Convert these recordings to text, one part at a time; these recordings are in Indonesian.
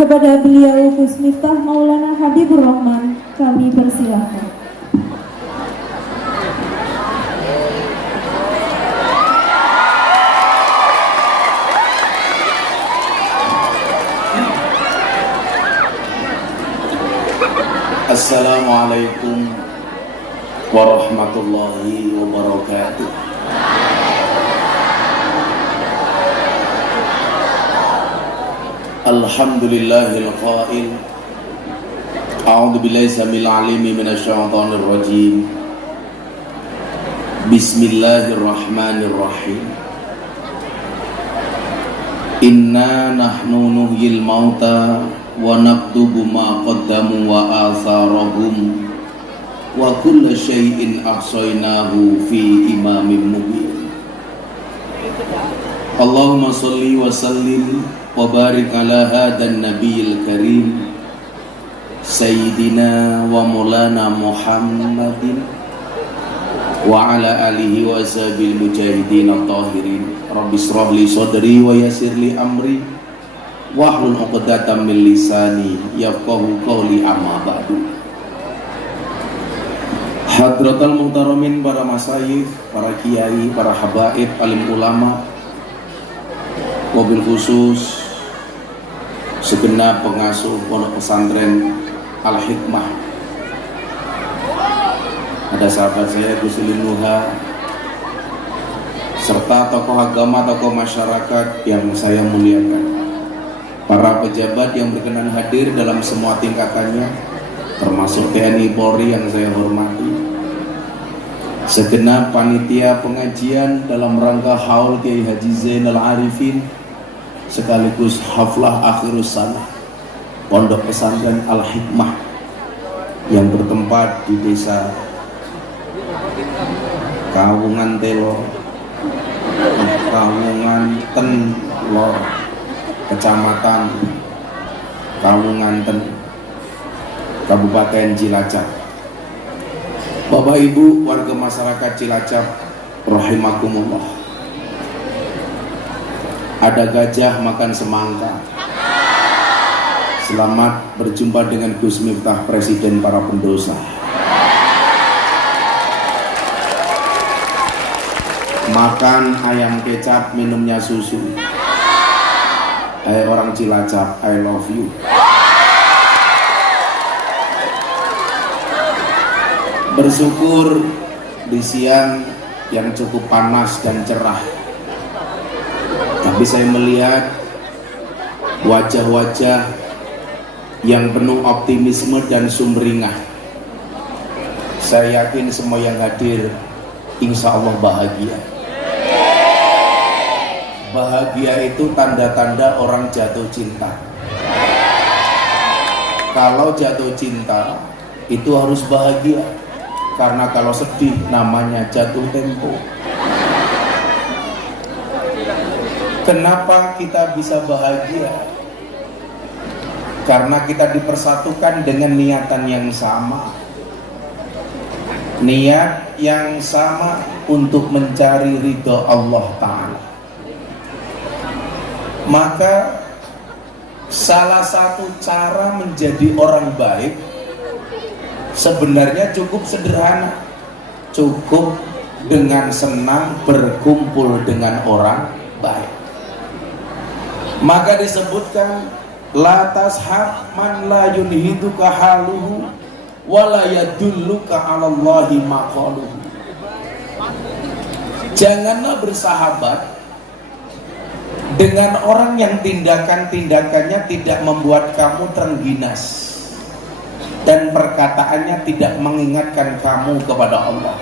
Kepada beliau Gus Miftah Maulana Habibur Rahman kami persilahkan. Assalamualaikum warahmatullahi wabarakatuh. Alhamdulillahil qail a'udzu billahi samil alim minasy syaithanir rajim. Bismillahirrahmanirrahim. Inna nahnu nuhyil mauta wa naktubu ma qaddamu wa atharahum wa kulla syai'in ahsaynahu fi imamin mubin. Allahumma shalli wa sallim wa barik ala hadan nabiyil karim sayyidina wa maulana Muhammadin wa ala alihi wa ashabil mujahidin at-tahirin. Rabbi shrah li sadri wa yassir li amri wahlul 'uqdatam min lisani yafqahu qawli, amma ba'du. Hadratul muhtaramin, para masyayikh, para kiai, para habaib, alim ulama, wabil khusus segenap pengasuh pondok pesantren Al-Hikmah. Ada sahabat saya Gus Nuha, serta tokoh agama, tokoh masyarakat yang saya muliakan, para pejabat yang berkenan hadir dalam semua tingkatannya, termasuk TNI Polri yang saya hormati, segenap panitia pengajian dalam rangka haul Kiai Haji Zainal Arifin sekaligus haflah akhirus sanah pondok pesantren Al-Hikmah yang bertempat di desa Kawungan Telo, Kawungan Tenlor, Kecamatan Kawunganten, Kabupaten Cilacap. Bapak Ibu warga masyarakat Cilacap rahimakumullah. Ada gajah makan semangka. Selamat berjumpa dengan Gus Miftah, Presiden para pendosa. Makan ayam kecap, minumnya susu. Hai orang Cilacap, I love you. Bersyukur di siang yang cukup panas dan cerah, tapi saya melihat wajah-wajah yang penuh optimisme dan sumringah. Saya yakin semua yang hadir insya Allah bahagia. Bahagia itu tanda-tanda orang jatuh cinta. Kalau jatuh cinta itu harus bahagia, karena kalau sedih namanya jatuh tempo. Kenapa kita bisa bahagia? Karena kita dipersatukan dengan niatan yang sama. Niat yang sama untuk mencari ridho Allah Ta'ala. Maka salah satu cara menjadi orang baik sebenarnya cukup sederhana. Cukup dengan senang berkumpul dengan orang baik. Maka disebutkan la tashab man la yunhiduka haluhu wala yadulluka 'ala Allahi maqaluhu. Janganlah bersahabat dengan orang yang tindakan-tindakannya tidak membuat kamu terengginas dan perkataannya tidak mengingatkan kamu kepada Allah.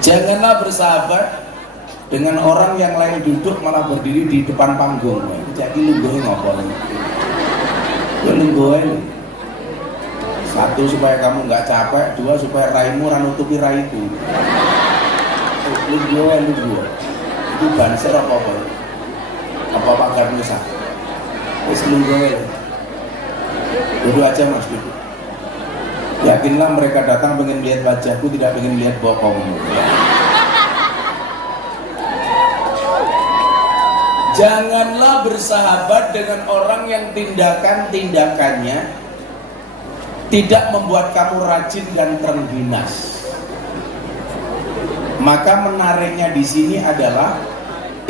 Janganlah bersahabat dengan orang yang lain duduk malah berdiri di depan panggung. Jadi lungguhe ngapain? Ya lungguhe. Satu, supaya kamu nggak capek. Dua, supaya raimu ranutupi raiku. Lungguhe. Itu banser apa-apa? Apa pagar nusa? Wis lungguhe. Duduk aja mas, duduk. Yakinlah mereka datang pengen lihat wajahku, tidak pengen lihat bokongmu. Janganlah bersahabat dengan orang yang tindakan-tindakannya tidak membuat kamu rajin dan terengginas. Maka menariknya di sini adalah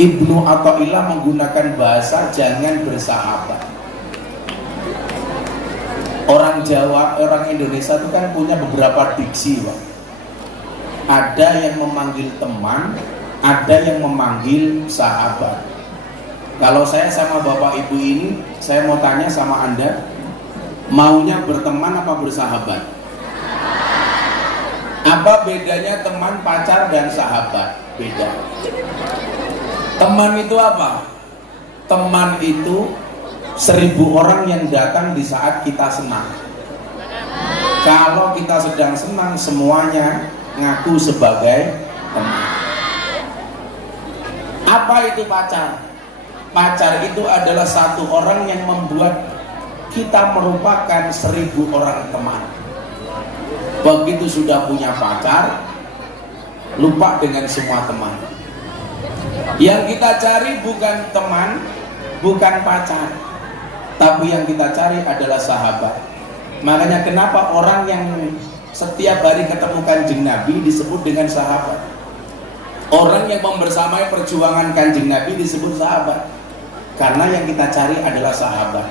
Ibnu Athaillah menggunakan bahasa jangan bersahabat. Orang Jawa, orang Indonesia itu kan punya beberapa diksi, Pak. Ada yang memanggil teman, ada yang memanggil sahabat. Kalau saya sama bapak ibu ini, saya mau tanya sama Anda, maunya berteman apa bersahabat? Apa bedanya teman, pacar, dan sahabat? Beda. Teman itu apa? Teman itu 1000 orang yang datang di saat kita senang. Kalau kita sedang senang, semuanya ngaku sebagai teman. Apa itu pacar? Pacar itu adalah satu orang yang membuat kita merupakan 1000 orang teman. Begitu sudah punya pacar, lupa dengan semua teman. Yang kita cari bukan teman, bukan pacar, tapi yang kita cari adalah sahabat. Makanya kenapa orang yang setiap hari ketemu Kanjeng Nabi disebut dengan sahabat. Orang yang membersamai perjuangan Kanjeng Nabi disebut sahabat. Karena yang kita cari adalah sahabat.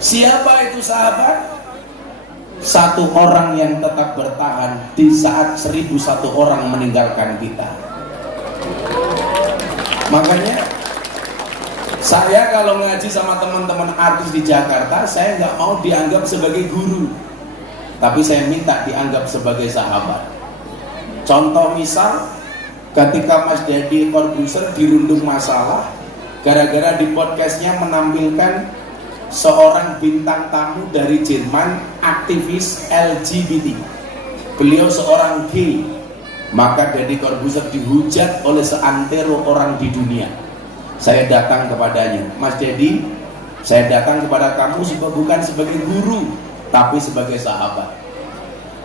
Siapa itu sahabat? Satu orang yang tetap bertahan di saat 1001 orang meninggalkan kita. Makanya saya kalau ngaji sama teman-teman artis di Jakarta, saya nggak mau dianggap sebagai guru, tapi saya minta dianggap sebagai sahabat. Contoh misal, ketika Mas Dedi Corbuzier dirundung masalah gara-gara di podcastnya menampilkan seorang bintang tamu dari Jerman, aktivis LGBT. Beliau seorang gay, maka Deddy Corbuzier dihujat oleh seantero orang di dunia. Saya datang kepadanya, Mas Dedi, saya datang kepada kamu bukan sebagai guru, tapi sebagai sahabat.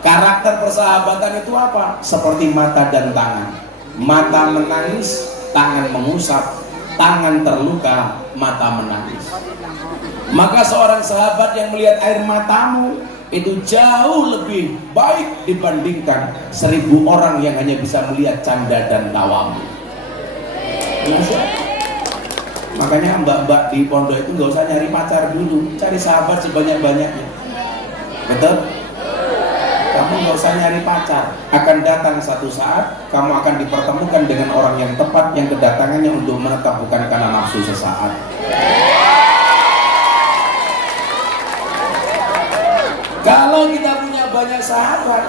Karakter persahabatan itu apa? Seperti mata dan tangan. Mata menangis, tangan mengusap. Tangan terluka, mata menangis. Maka seorang sahabat yang melihat air matamu itu jauh lebih baik dibandingkan 1000 orang yang hanya bisa melihat canda dan tawamu. Makanya mbak-mbak di pondok itu nggak usah nyari pacar dulu, cari sahabat sebanyak-banyaknya. Betul? Kamu nggak usah nyari pacar. Akan datang satu saat kamu akan dipertemukan dengan orang yang tepat, yang kedatangannya untuk menetap bukan karena nafsu sesaat. Kalau kita punya banyak sahabat,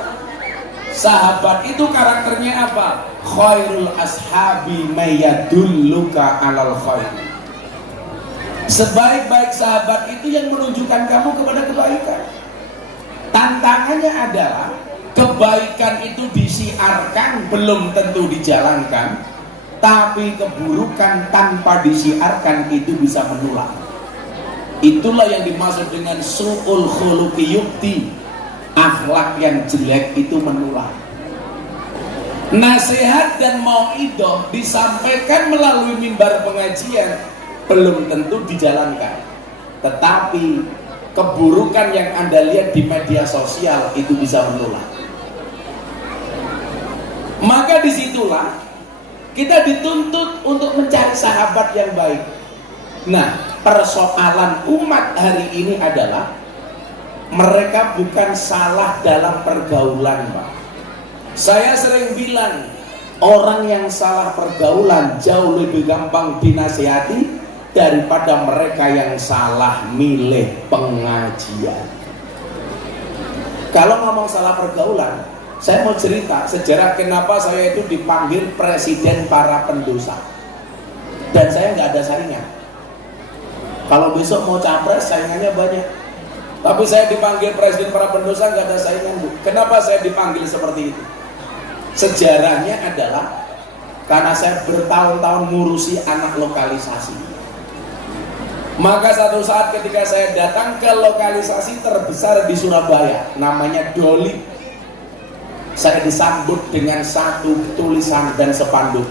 sahabat itu karakternya apa? Khairul ashabi mayadulluka alal khair. Sebaik-baik sahabat itu yang menunjukkan kamu kepada kebaikan. Tantangannya adalah kebaikan itu disiarkan belum tentu dijalankan, tapi keburukan tanpa disiarkan itu bisa menular. Itulah yang dimaksud dengan su'ul khuluqi yukti, akhlak yang jelek itu menular. Nasihat dan mau'idoh disampaikan melalui mimbar pengajian belum tentu dijalankan, tetapi keburukan yang Anda lihat di media sosial itu bisa menular. Maka disitulah kita dituntut untuk mencari sahabat yang baik. Nah, persoalan umat hari ini adalah mereka bukan salah dalam pergaulan, Pak. Saya sering bilang, orang yang salah pergaulan jauh lebih gampang dinasihati daripada mereka yang salah milih pengajian. Kalau ngomong salah pergaulan, saya mau cerita sejarah kenapa saya itu dipanggil presiden para pendosa. Dan saya nggak ada saingan. Kalau besok mau capres, saingannya banyak. Tapi saya dipanggil presiden para pendosa, nggak ada saingan, Bu. Kenapa saya dipanggil seperti itu? Sejarahnya adalah karena saya bertahun-tahun ngurusi anak lokalisasi. Maka satu saat ketika saya datang ke lokalisasi terbesar di Surabaya, namanya Doli, saya disambut dengan satu tulisan dan spanduk,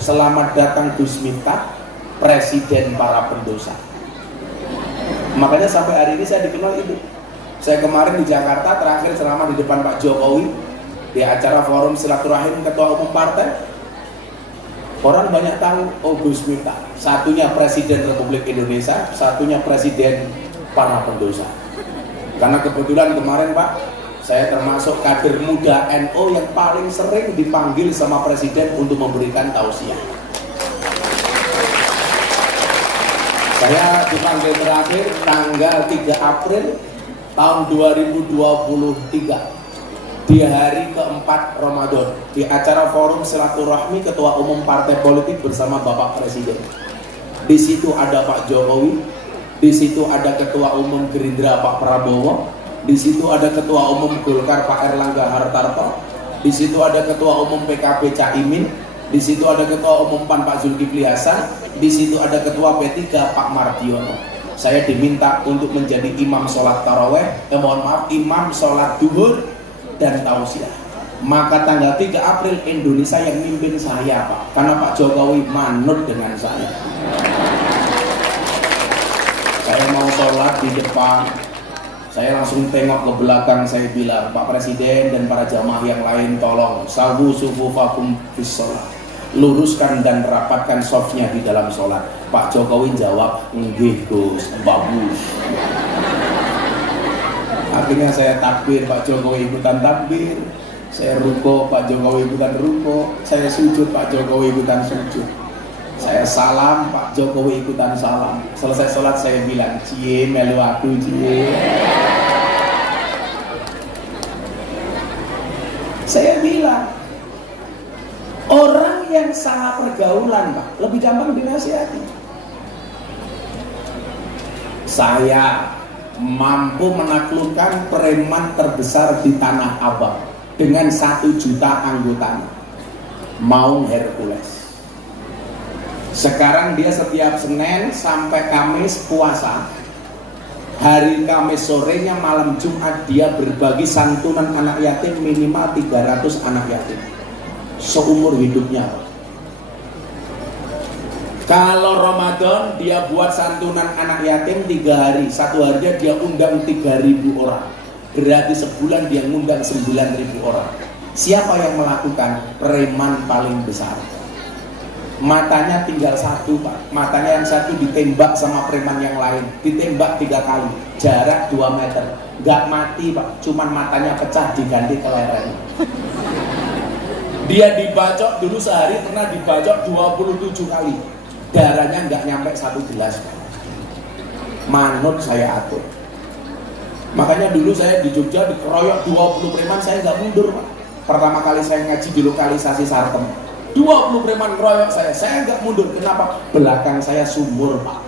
selamat datang Gus Miftah, presiden para pendosa. Makanya sampai hari ini saya dikenal itu. Saya kemarin di Jakarta terakhir ceramah di depan Pak Jokowi di acara forum silaturahim ketua umum partai. Orang banyak tahu, oh Gus Miftah satunya presiden Republik Indonesia, satunya presiden para pendosa. Karena kebetulan kemarin Pak, saya termasuk kader muda NU yang paling sering dipanggil sama presiden untuk memberikan tausiah. Saya dipanggil terakhir tanggal 3 April tahun 2023 di hari keempat Ramadan di acara forum silaturahmi ketua umum partai politik bersama Bapak Presiden. Di situ ada Pak Jokowi, di situ ada ketua umum Gerindra Pak Prabowo, di situ ada ketua umum Golkar Pak Erlangga Hartarto, di situ ada ketua umum PKB Caimin, di situ ada ketua umum PAN Pak Zulkifli Hasan, di situ ada ketua P3 Pak Mardiono. Saya diminta untuk menjadi imam sholat taraweh, imam sholat duhur dan tausiah. Maka tanggal 3 April Indonesia yang mimpin saya Pak, karena Pak Jokowi manut dengan saya. Saya mau sholat di depan, saya langsung tengok ke belakang, saya bilang, Pak Presiden dan para jamaah yang lain tolong sawu sufufakum fis sholat, luruskan dan rapatkan softnya di dalam sholat. Pak Jokowi jawab, nggih Gus, bagus. Akhirnya saya takbir, Pak Jokowi ikutan takbir. Saya ruko, Pak Jokowi ikutan ruko. Saya sujud, Pak Jokowi ikutan sujud. Saya salam, Pak Jokowi ikutan salam. Selesai sholat saya bilang, cie melu aku cie. Saya bilang, orang yang salah pergaulan Pak, lebih gampang dinasihati. Saya mampu menaklukkan preman terbesar di Tanah Abang dengan 1 juta anggotanya, Maung Hercules. Sekarang dia setiap Senin sampai Kamis puasa. Hari Kamis sorenya malam Jumat dia berbagi santunan anak yatim minimal 300 anak yatim seumur hidupnya. Kalau Ramadan dia buat santunan anak yatim 3 hari, 1 harinya dia undang 3.000 orang, berarti sebulan dia ngundang 9.000 orang. Siapa yang melakukan? Preman paling besar. Matanya tinggal 1 Pak, matanya yang 1 ditembak sama preman yang lain, ditembak 3 kali, jarak 2 meter, nggak mati Pak, cuman matanya pecah diganti kelereng. Dia dibacok dulu sehari pernah dibacok 27 kali, darahnya nggak nyampe 1 gelas. Manut saya atur. Makanya dulu saya di Jogja dikeroyok 20 preman, saya nggak mundur Pak. Pertama kali saya ngaji di lokalisasi Sarkem, 20 preman keroyok saya nggak mundur. Kenapa? Belakang saya sumur Pak.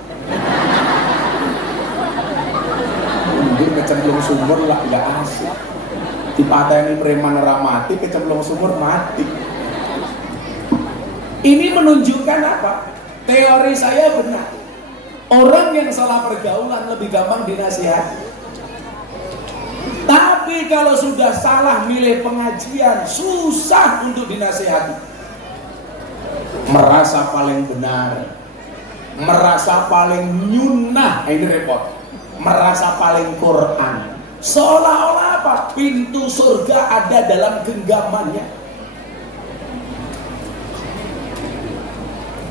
Mundur kecemplung sumur lah, nggak asik. Dipateni preman ramati, kecemplung sumur mati. Ini menunjukkan apa? Teori saya benar. Orang yang salah pergaulan lebih gampang dinasihati. Tapi kalau sudah salah milih pengajian, susah untuk dinasihati. Merasa paling benar, merasa paling nyunnah, ini repot. Merasa paling Quran. Seolah-olah apa? Pintu surga ada dalam genggamannya.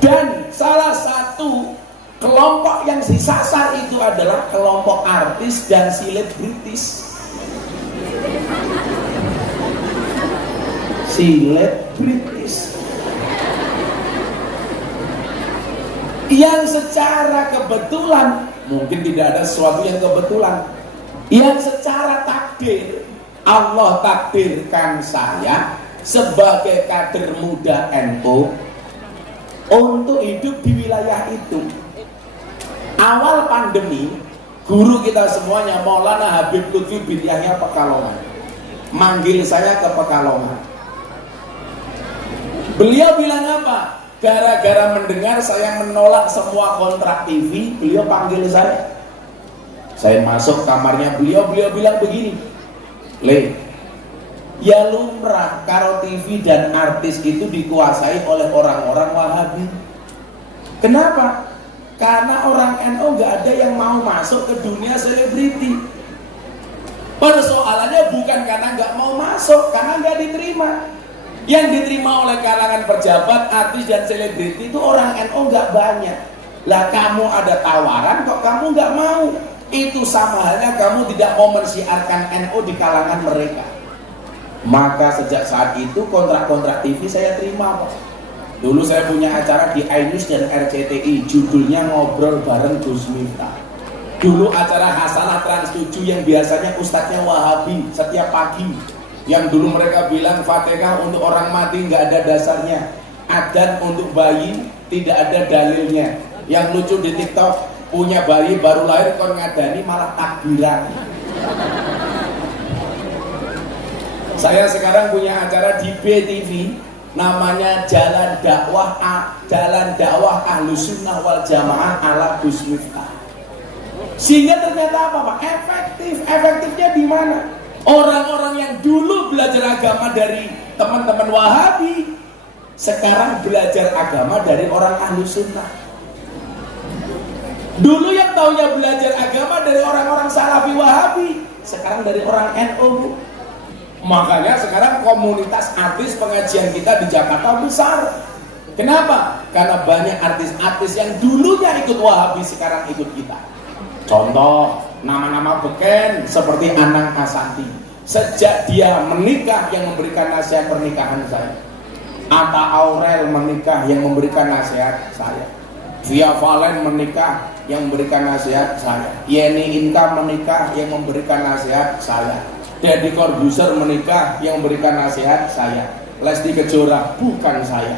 Dan salah satu kelompok yang disasar itu adalah kelompok artis dan selebritis. Selebritis yang secara kebetulan, mungkin tidak ada sesuatu yang kebetulan, yang secara takdir Allah takdirkan saya sebagai kader muda NU untuk hidup di wilayah itu. Awal pandemi, guru kita semuanya Maulana Habib Lutfi bin Yahya Pekalongan manggil saya ke Pekalongan. Beliau bilang apa? Gara-gara mendengar saya menolak semua kontrak TV, beliau panggil saya. Saya masuk kamarnya beliau bilang begini, Le, ya lumrah karo TV dan artis itu dikuasai oleh orang-orang Wahabi. Kenapa? Karena orang NU nggak ada yang mau masuk ke dunia selebriti. Persoalannya bukan karena nggak mau masuk, karena nggak diterima. Yang diterima oleh kalangan pejabat, artis dan selebriti itu orang NU nggak banyak. Lah kamu ada tawaran kok kamu nggak mau? Itu sama halnya kamu tidak mau mensiarkan NU di kalangan mereka. Maka sejak saat itu kontrak-kontrak TV saya terima, Pak. Dulu saya punya acara di iNews dan RCTI, judulnya Ngobrol Bareng Gus Miftah. Dulu acara Hasanah Trans 7 yang biasanya ustadznya Wahabi setiap pagi. Yang dulu mereka bilang Fatihah untuk orang mati nggak ada dasarnya, adzan untuk bayi tidak ada dalilnya. Yang lucu di TikTok, punya bayi baru lahir kon ngadani malah takbiran. Saya sekarang punya acara di BTV, namanya Jalan Dakwah Ahlus Sunnah wal Jamaah ala Gus Miftah. Sehingga ternyata apa, Pak? Efektifnya di mana? Orang-orang yang dulu belajar agama dari teman-teman Wahabi, sekarang belajar agama dari orang Ahlus Sunnah. Dulu yang taunya belajar agama dari orang-orang Salafi Wahabi, sekarang dari orang NU. Makanya sekarang komunitas artis pengajian kita di Jakarta besar. Kenapa? Karena banyak artis-artis yang dulunya ikut Wahabi sekarang ikut kita. Contoh, nama-nama beken seperti Anang Asanti. Sejak dia menikah yang memberikan nasihat pernikahan saya. Atta Aurel menikah yang memberikan nasihat saya. Via Valen menikah yang memberikan nasihat saya. Yeni Inka menikah yang memberikan nasihat saya. Deddy Corbuzier menikah yang memberikan nasihat saya. Lesti Kejora bukan saya.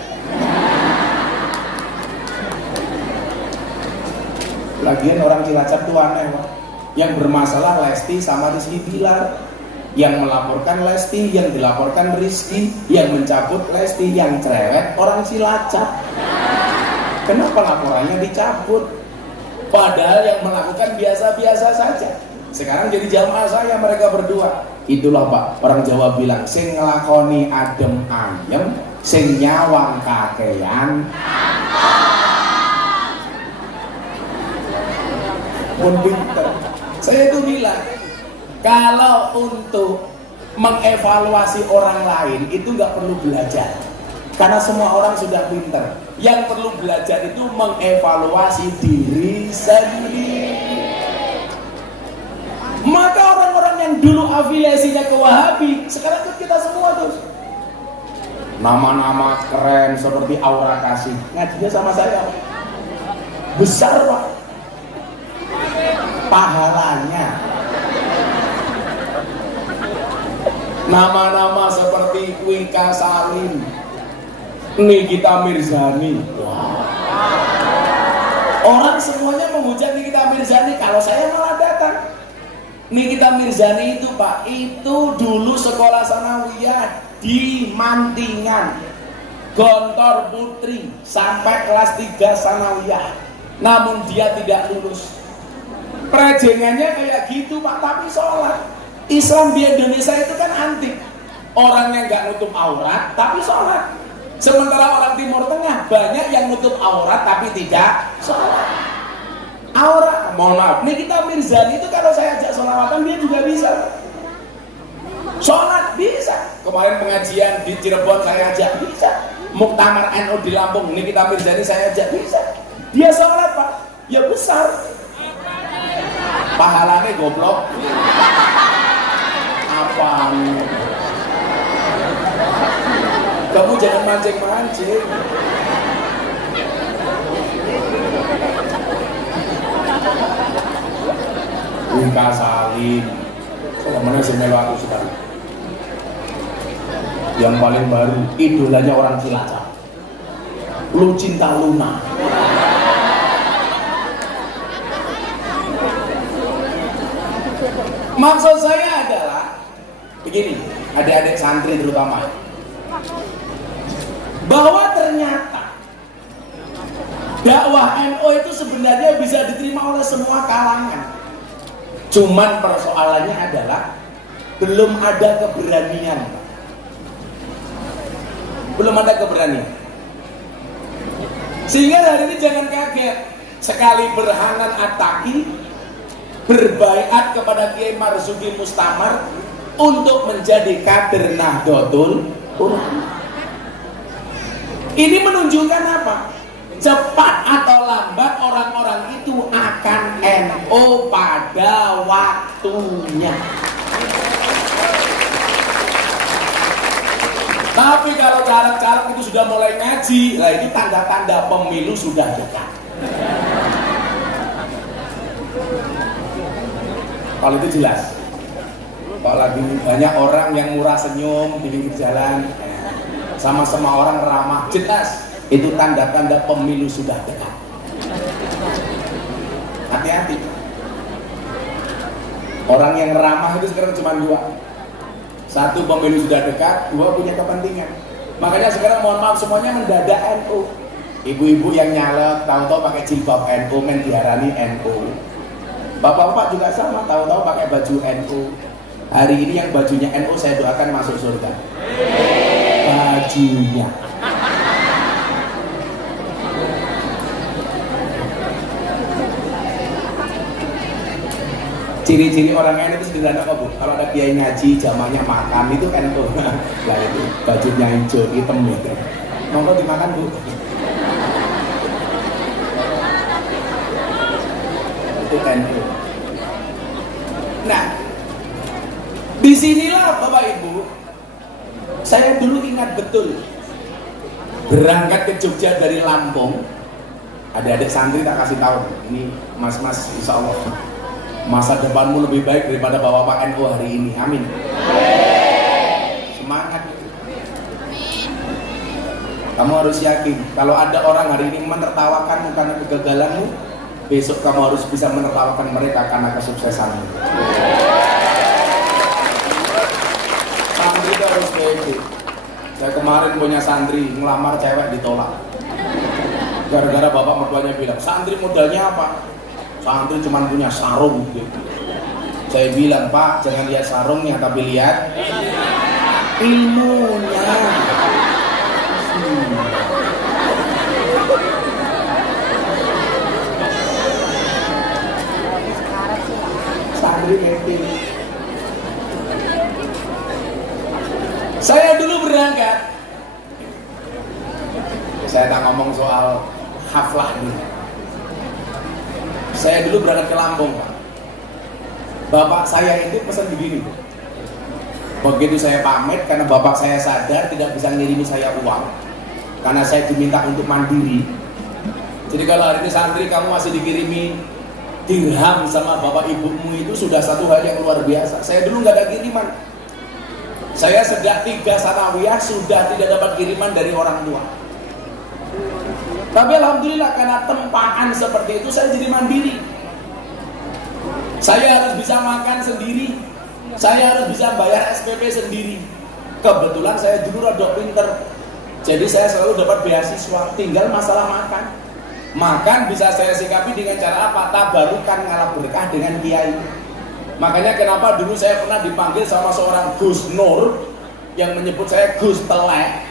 Lagian orang Cilacap tuh aneh, Pak. Yang bermasalah Lesti sama Rizky Bilar. Yang melaporkan Lesti, yang dilaporkan Rizky, yang mencabut Lesti, yang cerewet orang Cilacap. Kenapa laporannya dicabut? Padahal yang melakukan biasa-biasa saja. Sekarang jadi jamaah saya mereka berdua. Itulah, Pak, orang Jawa bilang sing ngelakoni adem ayem, sing nyawang kakean. Pun pinter. Saya itu bilang, kalau untuk mengevaluasi orang lain itu nggak perlu belajar, karena semua orang sudah pinter. Yang perlu belajar itu mengevaluasi diri sendiri. Maka orang-orang yang dulu afiliasinya ke Wahabi sekarang ikut kita semua tuh. Nama-nama keren seperti Aura Kasih ngajinya sama saya, besar, Pak, pahalanya. Nama-nama seperti Wika Salim, Nikita Mirzani. Wow. Orang semuanya memuja Nikita Mirzani, kalau saya malah datang. Nikita Mirzani itu, Pak, itu dulu sekolah sanawiyah di Mantingan, Gontor Putri, sampai kelas 3 sanawiyah. Namun dia tidak lulus. Prejengannya kayak gitu, Pak, tapi sholat. Islam di Indonesia itu kan antik. Orangnya nggak nutup aurat, tapi sholat. Sementara orang Timur Tengah banyak yang nutup aurat, tapi tidak sholat. Aurat, mohon maaf, Nikita Mirzani itu kalau saya ajak sholawatan dia juga bisa. Sholat bisa. Kemarin pengajian di Cirebon saya ajak bisa. Muktamar NU di Lampung, Nikita Mirzani saya ajak bisa. Dia sholat, Pak, ya besar. Pahalanya goblok. Apaan? Kamu jangan mancing-mancing. Wika Salim, mana sih melu aku sekarang? Yang paling baru, idolanya orang Cilacap, Lucinta Luna. Maksud saya adalah begini, adik-adik santri terutama, bahwa ternyata dakwah NU itu sebenarnya bisa diterima oleh semua kalangan. Cuman persoalannya adalah belum ada keberanian. Belum ada keberanian. Sehingga hari ini jangan kaget, sekali berhanan At-Taqi berbaiat kepada Kiai Marzuki Mustamar untuk menjadi kader Nahdlatul Ulama. Ini menunjukkan apa? Cepat atau lambat orang-orang itu akan NO pada waktunya. Tapi kalau caleg-caleg itu sudah mulai ngaji, nah itu tanda-tanda pemilu sudah dekat. Kalau itu jelas. Kalau lagi banyak orang yang murah senyum di pinggir jalan, sama-sama orang ramah, jelas itu tanda-tanda pemilu sudah dekat. Hati-hati. Orang yang ramah itu sekarang cuma dua. Satu, pemilu sudah dekat. Dua, punya kepentingan. Makanya sekarang mohon maaf semuanya mendadak NU. Ibu-ibu yang nyalek tahu-tahu pakai jilbab NU, men diarani NU. Bapak-bapak juga sama, tahu-tahu pakai baju NU. Hari ini yang bajunya NU saya doakan masuk surga. Bajunya. Ciri-ciri orang NU itu sederhana kok Bu. Kalau ada kiai ngaji, jamannya makan itu NU. Lah itu bajunya hijau, hitam gitu. Monggo dimakan Bu. Itu NU. Nah, disinilah Bapak Ibu, saya dulu ingat betul berangkat ke Jogja dari Lampung. Adik-adik santri tak kasih tahu, ini mas-mas insya Allah masa depanmu lebih baik daripada bapak-bapak NU hari ini, amin. Semangat. Kamu harus yakin, kalau ada orang hari ini menertawakanmu karena kegagalanmu, besok kamu harus bisa menertawakan mereka karena kesuksesanmu. Santri itu harus pede. Saya kemarin punya santri ngelamar cewek ditolak. Gara-gara bapak mertuanya bilang, santri modalnya apa? Santri cuma punya sarung gitu. Saya bilang, Pak, jangan lihat sarungnya tapi lihat ilmunya. Santri ngerti. Saya dulu berangkat. Saya tak ngomong soal haflah dulu. Saya dulu berangkat ke Lampung, Pak. Bapak saya itu pesan begini, begitu saya pamit, karena bapak saya sadar tidak bisa ngirimi saya uang, karena saya diminta untuk mandiri. Jadi kalau hari ini santri kamu masih dikirimi dirham sama bapak ibumu, itu sudah satu hal yang luar biasa. Saya dulu nggak ada kiriman. Saya sejak 3 sanawiyah sudah tidak dapat kiriman dari orang tua. Tapi alhamdulillah karena tempaan seperti itu saya jadi mandiri. Saya harus bisa makan sendiri. Saya harus bisa bayar SPP sendiri. Kebetulan saya dulu rada pinter. Jadi saya selalu dapat beasiswa, tinggal masalah makan. Makan bisa saya sikapi dengan cara apa? Tabarukan, ngalah berkah dengan kiai. Makanya kenapa dulu saya pernah dipanggil sama seorang Gus Nur yang menyebut saya Gus Telek.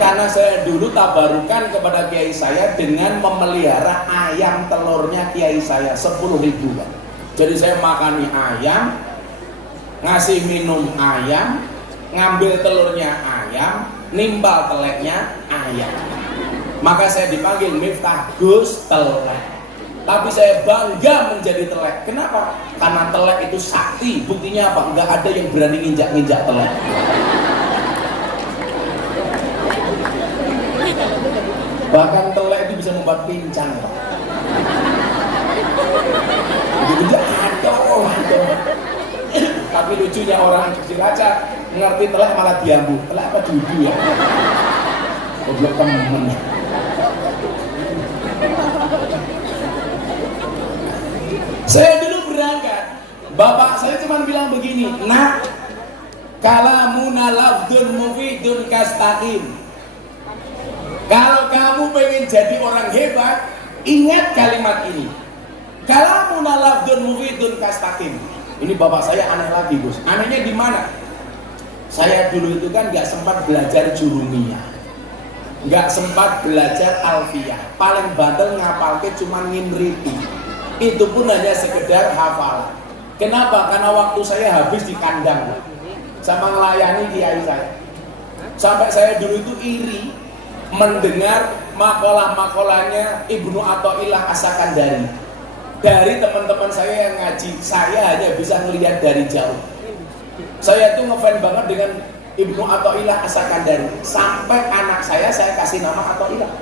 Karena saya dulu tabarukan kepada kiai saya dengan memelihara ayam telurnya kiai saya 10.000. Jadi saya makani ayam, ngasih minum ayam, ngambil telurnya ayam, nimbal teleknya ayam. Maka saya dipanggil Miftah Gus Telek. Tapi saya bangga menjadi telek. Kenapa? Karena telek itu sakti. Buktinya apa? Enggak ada yang berani nginjak-nginjak telek. Bahkan telek itu bisa membuat pincang, Pak. Begitu aduh. Tapi lucunya orang Cilacap ngerti telek malah diambu. Telek apa dudu ya? Goblok temen. Saya dulu berangkat, bapak saya cuma bilang begini, nak, kalamuna lafdun mufidun kastaqim. Kalau kamu pengen jadi orang hebat, ingat kalimat ini. Kalamuna lafdun mufidun kastaqim. Ini bapak saya aneh lagi, Bos. Anehnya di mana? Saya dulu itu kan nggak sempat belajar jurumiyah. nggak sempat belajar alfiyah, paling banter ngapalke cuma ngimriti, itu pun hanya sekedar hafalan. Kenapa? Karena waktu saya habis di kandang sama melayani kiai saya. Sampai saya dulu itu iri mendengar makalah-makalahnya Ibnu Athaillah As-Sakandari. Dari teman-teman saya yang ngaji, saya hanya bisa melihat dari jauh. Saya tuh ngefans banget dengan Ibnu Athaillah As-Sakandari. Sampai anak saya kasih nama Athaillah.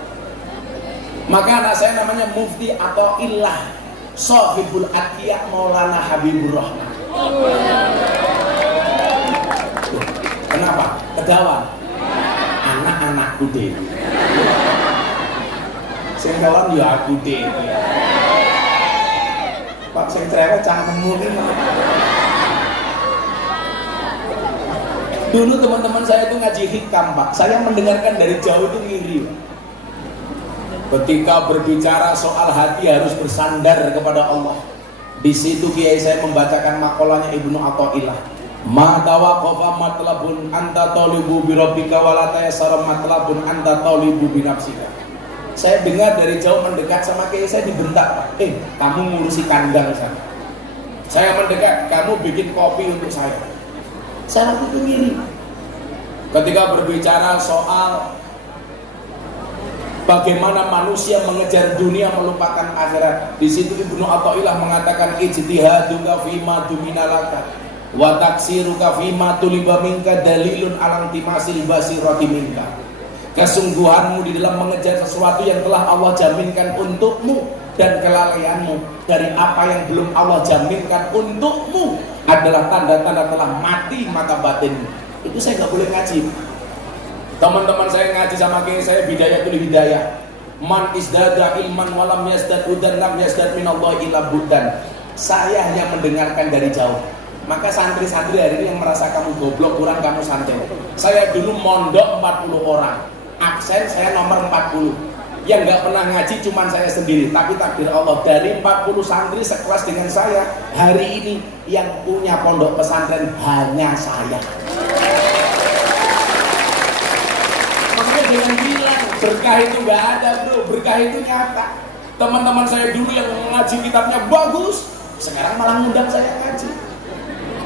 Maka anak saya namanya Mufti Athaillah Shahibul Atqiya Maulana Habibur Rahman. Kenapa? Kedawan. Anak-anakku deh. Sing kawan ya aku deh. Pak sing cerewet cangkemmu iki. Dulu teman-teman saya itu ngaji hikam, Pak. Saya mendengarkan dari jauh itu ngiri. Ketika berbicara soal hati harus bersandar kepada Allah. Di situ kiai saya membacakan makalahnya Ibnu Athaillah. Ma tawaqafa matlabun anta talibu bi rabbika wa la tayassara matlabun anta talibu bi nafsika. Saya dengar dari jauh mendekat sama kiai saya dibentak, Pak. Kamu ngurusi kandang sana. Saya mendekat, kamu bikin kopi untuk saya. Saya waktu itu ngiri. Ketika berbicara soal bagaimana manusia mengejar dunia melupakan akhirat, di situ Ibnu Athaillah mengatakan ijtihaduka fima duminalaka wa taksiruka fima tuliba minka dalilun alang timasil basirati minka. Kesungguhanmu di dalam mengejar sesuatu yang telah Allah jaminkan untukmu dan kelalaianmu dari apa yang belum Allah jaminkan untukmu adalah tanda-tanda telah mati mata batinmu. Itu saya nggak boleh ngaji. Teman-teman saya ngaji sama kiai saya Bidayatul Hidayah. Man isdada ilman walam yazdad hudan lam yazdad minallahi illa budan. Saya hanya mendengarkan dari jauh. Maka santri-santri hari ini yang merasa kamu goblok, kurang kamu santai. Saya dulu mondok 40 orang. Absen saya nomor 40. Yang nggak pernah ngaji cuma saya sendiri. Tapi takdir Allah, dari 40 santri sekelas dengan saya, hari ini yang punya pondok pesantren hanya saya. Jangan bilang berkah itu nggak ada, bro. Berkah itu nyata. Teman-teman saya dulu yang ngaji kitabnya bagus, sekarang malah ngundang saya ngaji.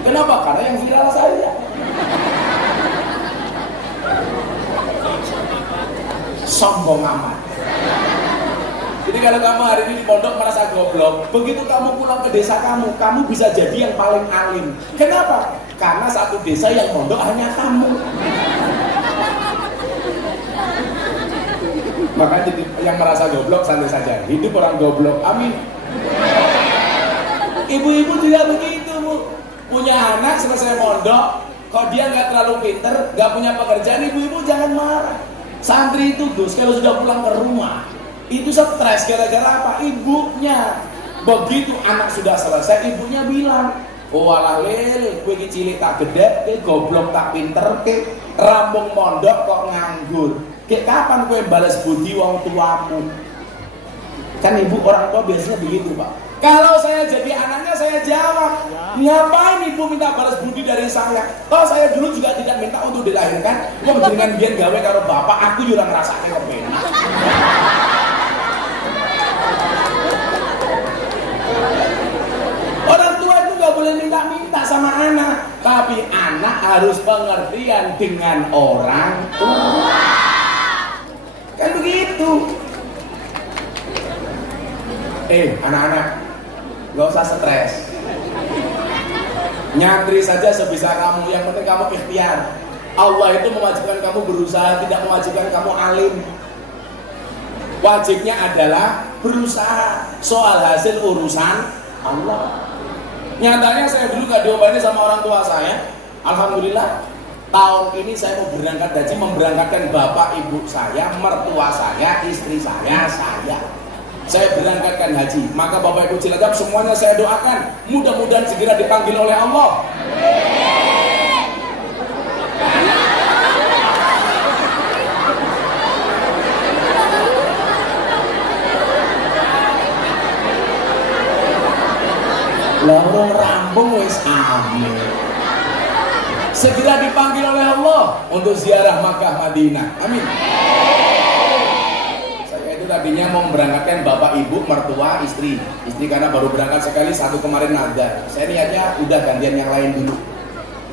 Kenapa? Karena yang viral saya. Sombong amat. Jadi kalau kamu hari ini di pondok merasa goblok, begitu kamu pulang ke desa kamu bisa jadi yang paling alim. Kenapa? Karena satu desa yang pondok hanya kamu. Maka jadi yang merasa goblok santai saja, hidup orang goblok, amin. Ibu-ibu juga begitu, Bu. Punya anak selesai mondok, kalau dia nggak terlalu pinter, nggak punya pekerjaan, ibu-ibu jangan marah. Santri itu Gus, kalau sudah pulang ke rumah, itu stres gara-gara apa? Ibunya. Begitu anak sudah selesai, ibunya bilang, oh walah lele, gue cilik tak gede, ke goblok tak pinter, ke rampung mondok kok nganggur. Kayak kapan gue balas budi wong tuamu? Kan ibu orang tua biasanya begitu, Pak. Kalau saya jadi anaknya saya jawab, ngapain ibu minta balas budi dari saya? Kalau saya dulu juga tidak minta untuk dilahirkan, kok dengan biar gawe karo bapak, aku juga ngerasake kok enak. Orang tua itu nggak boleh minta-minta sama anak, tapi anak harus pengertian dengan orang tua. Kan begitu. Anak-anak, gak usah stres. Nyantri saja sebisa kamu, yang penting kamu ikhtiar. Allah itu mewajibkan kamu berusaha, tidak mewajibkan kamu alim. Wajibnya adalah berusaha. Soal hasil urusan Allah. Nyatanya saya dulu gak diobati sama orang tua saya. Alhamdulillah, tahun ini saya mau berangkat haji, memberangkatkan bapak ibu saya, mertua saya, istri saya. Saya berangkatkan haji. Maka bapak ibu Cilacap semuanya saya doakan, mudah-mudahan segera dipanggil oleh Allah. Lorong rambung wis amin. Segera dipanggil oleh Allah untuk ziarah Makkah Madinah. Amin. tadinya mau berangkatkan bapak ibu mertua istri karena baru berangkat sekali, satu kemarin nazar. Saya niatnya udah gantian yang lain dulu.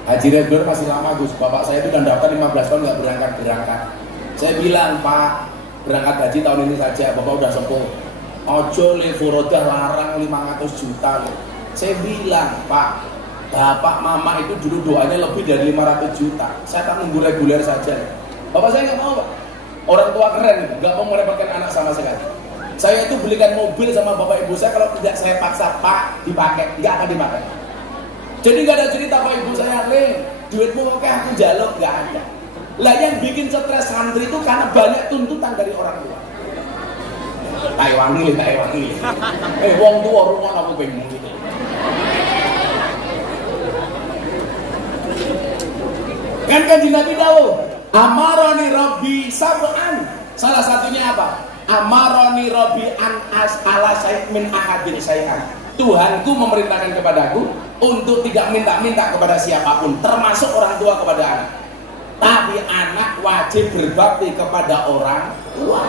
Haji reguler masih lama Gus, bapak saya itu udah daftar 15 tahun nggak berangkat. Saya bilang, Pak, berangkat haji tahun ini saja, bapak udah sepuh. Ojo le furodah larang 500 juta. Saya bilang, Pak, bapak mama itu dulu doanya lebih dari 500 juta. Saya tak nunggu reguler saja. Bapak saya nggak mau, Pak. Orang tua keren, nggak mau merepotkan anak sama sekali. Saya itu belikan mobil sama bapak ibu saya, kalau tidak saya paksa, Pak, dipakai, nggak akan dipakai. Jadi nggak ada cerita Pak ibu saya, Le, duitmu oke aku jaluk, nggak ada. Lah yang bikin stres santri itu karena banyak tuntutan dari orang tua. Taiwangi. Wong tua rumah aku bingung gitu. Kan Nabi Dawud, amaroni Robbi sab'an. Salah satunya apa? Amaroni Robbi an as'ala min ahadin syai'an. Tuhanku memerintahkan kepadaku untuk tidak minta-minta kepada siapapun, termasuk orang tua kepada anak. Tapi anak wajib berbakti kepada orang tua.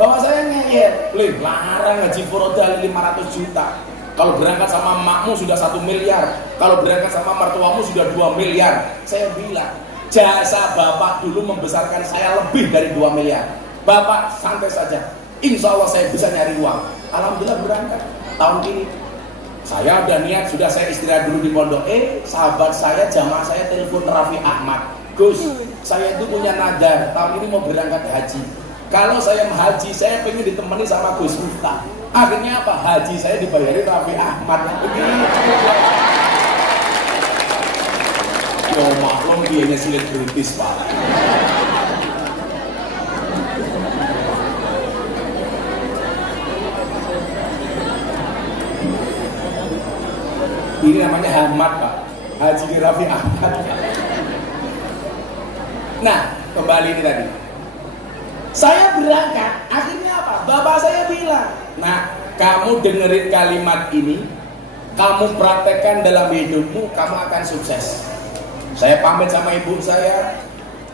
Bapak saya ngeyel, larang ngaji furodah 500 juta. Kalau berangkat sama emakmu sudah 1 miliar, kalau berangkat sama mertuamu sudah 2 miliar. Saya bilang, jasa bapak dulu membesarkan saya lebih dari 2 miliar. Bapak santai saja, insya Allah saya bisa nyari uang. Alhamdulillah berangkat tahun ini. Saya udah niat, sudah saya istirahat dulu di pondok. Sahabat saya, jamaah saya telepon Raffi Ahmad, Gus, saya itu punya nadar, tahun ini mau berangkat haji. Kalau saya haji, saya pengen ditemani sama Gus Miftah. Akhirnya apa? Haji saya dibayari Raffi Ahmad. Begitu. Yo maklum dianya sulit kritis, Pak. Ini namanya Ahmad, Pak. Haji Raffi Ahmad. Nah, kembali ini tadi. Saya berangkat, akhirnya apa? Bapak saya bilang, nah, kamu dengerin kalimat ini, kamu praktekkan dalam hidupmu, kamu akan sukses. Saya pamit sama ibu saya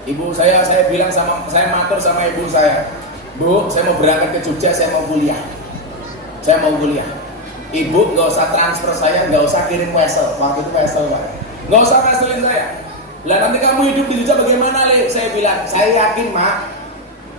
bilang saya matur sama ibu saya, Bu, saya mau berangkat ke Jogja, saya mau kuliah. Ibu nggak usah transfer saya, nggak usah kirim wesel, waktu itu wesel Pak, nggak usah weselin saya. Lah nanti kamu hidup di Jogja bagaimana, Le? Saya bilang, saya yakin Mak,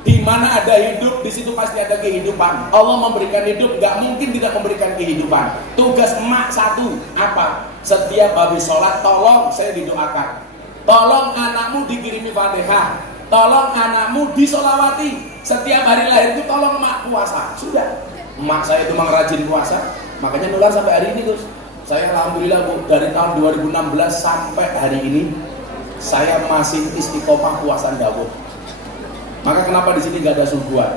di mana ada hidup, di situ pasti ada kehidupan. Allah memberikan hidup, nggak mungkin tidak memberikan kehidupan. Tugas emak satu, apa? Setiap habis sholat, tolong saya didoakan. Tolong anakmu dikirimi Fatihah. Tolong anakmu disolawati. Setiap hari lahir itu tolong emak puasa. Sudah. Emak saya itu memang rajin puasa, makanya nular sampai hari ini, Gus. Saya alhamdulillah, Bu, dari tahun 2016 sampai hari ini saya masih istiqomah puasa Dawud. Maka kenapa di sini nggak ada suguhan?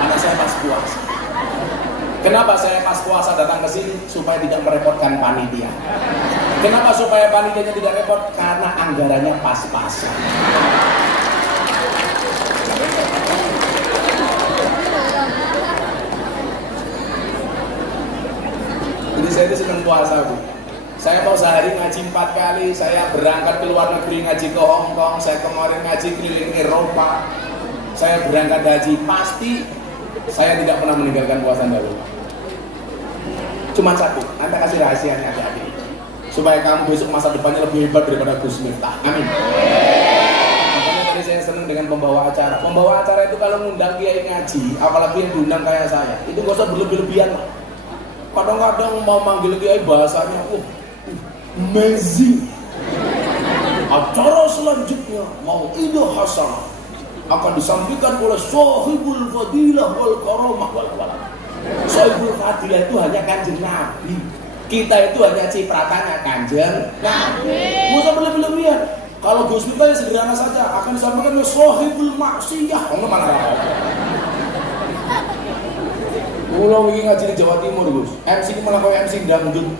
Karena saya pas puasa. Kenapa saya pas puasa datang ke sini? Supaya tidak merepotkan panitia. Kenapa supaya panitianya tidak repot? Karena anggarannya pas-pasan. Jadi saya itu senang puasa, Bu. Saya mau sehari ngaji 4 kali, saya berangkat ke luar negeri ngaji ke Hong Kong, saya kemarin ngaji keliling Eropa, saya berangkat haji, pasti saya tidak pernah meninggalkan puasa dahulu. Cuma satu, Anda kasih rahasianya adik-adik, supaya kamu besok masa depannya lebih hebat daripada Gus Miftah. Amin. Makanya tadi saya senang dengan pembawa acara. Pembawa acara itu kalau ngundang kiai ngaji, apalagi yang diundang kayak saya, itu gak usah berlebih-lebihan. Kadang-kadang mau manggil kiai bahasanya, amazing. Acara selanjutnya mau ide hasanah akan disampaikan oleh Sahibul Fadilah wal Karamah wal Walad. Sahibul Fadilah itu hanya Kanjeng Nabi. Kita itu hanya cipratannya Kanjeng Nabi. Nggak usah berlebihan. Kalau Gus Miftah ya sederhana saja, akan disampaikan oleh Sahibul Maksiyah. Kamu mana rapat? Pulau ini ngaji di Jawa Timur, Gus. MC malah kayak MC dangdut.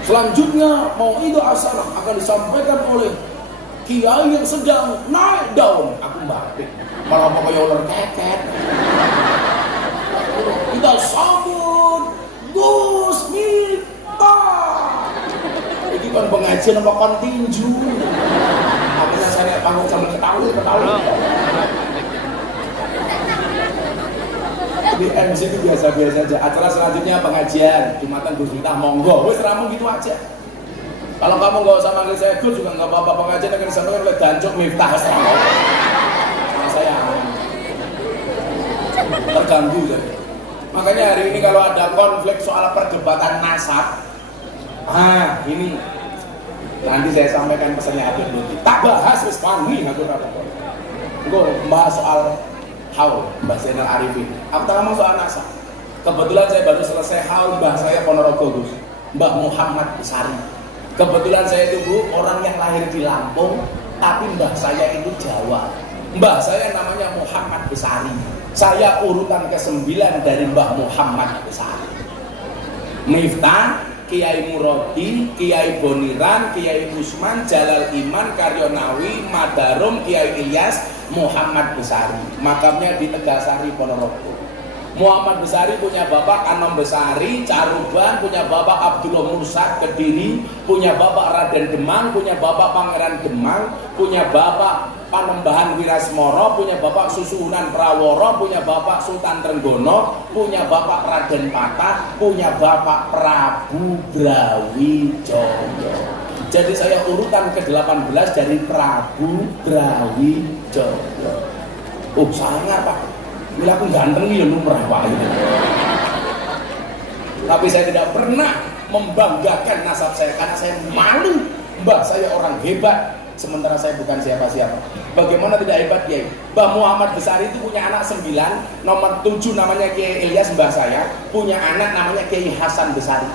Selanjutnya mau ide hasanah akan disampaikan oleh kiai yang sedang naik daun. Aku batik, malah pakai ular keket. Kita sambut Gus Miftah. Ini kan pengajian apa kan tinju? Makanya saya panggung sama ketahui. Jadi MC itu biasa-biasa aja. Acara selanjutnya pengajian Jumatan Gus Miftah, monggo. Wes ramu gitu aja. Kalau kamu nggak usah manggil saya Gus juga nggak apa-apa, pengajian akan disampaikan oleh Dancuk Miftah. Sama saya terganggu saya. Makanya hari ini kalau ada konflik soal perdebatan nasab, ini nanti saya sampaikan pesannya Habib Lutfi. Tak bahas wis wani aku ora apa. Engko bahas soal haul Mbah Zainal Arifin. Aku tak ngomong soal nasab. Kebetulan saya baru selesai haul Mbah saya Ponorogo, Gus. Mbah Muhammad Besari. Kebetulan saya itu Bu, orang yang lahir di Lampung, tapi mbah saya itu Jawa. Mbah saya namanya Muhammad Besari. Saya urutan ke-9 dari Mbah Muhammad Besari. Miftah, Kiai Murodi, Kiai Boniran, Kiai Usman, Jalal Iman, Karyonawi, Madarum, Kiai Ilyas, Muhammad Besari. Makamnya di Tegasari, Ponorogo. Muhammad Besari punya bapak Anom Besari, Caruban, punya bapak Abdullah Mursad, Kediri, punya bapak Raden Demang, punya bapak Pangeran Demang, punya bapak Panembahan Wirasmoro, punya bapak Susuhunan Praworo, punya bapak Sultan Trenggono, punya bapak Raden Patah, punya bapak Prabu Brawijaya. Jadi saya urutan ke-18 dari Prabu Brawijaya. Oh sangat Pak, bila aku ganteng ya lumrah Pak. Tapi saya tidak pernah membanggakan nasab saya karena saya malu. Mbah saya orang hebat, sementara saya bukan siapa-siapa. Bagaimana tidak hebat Kiai? Mbah Muhammad Besari itu punya anak 9, nomor 7 namanya Kiai Ilyas mbah saya, punya anak namanya Kiai Hasan Besari.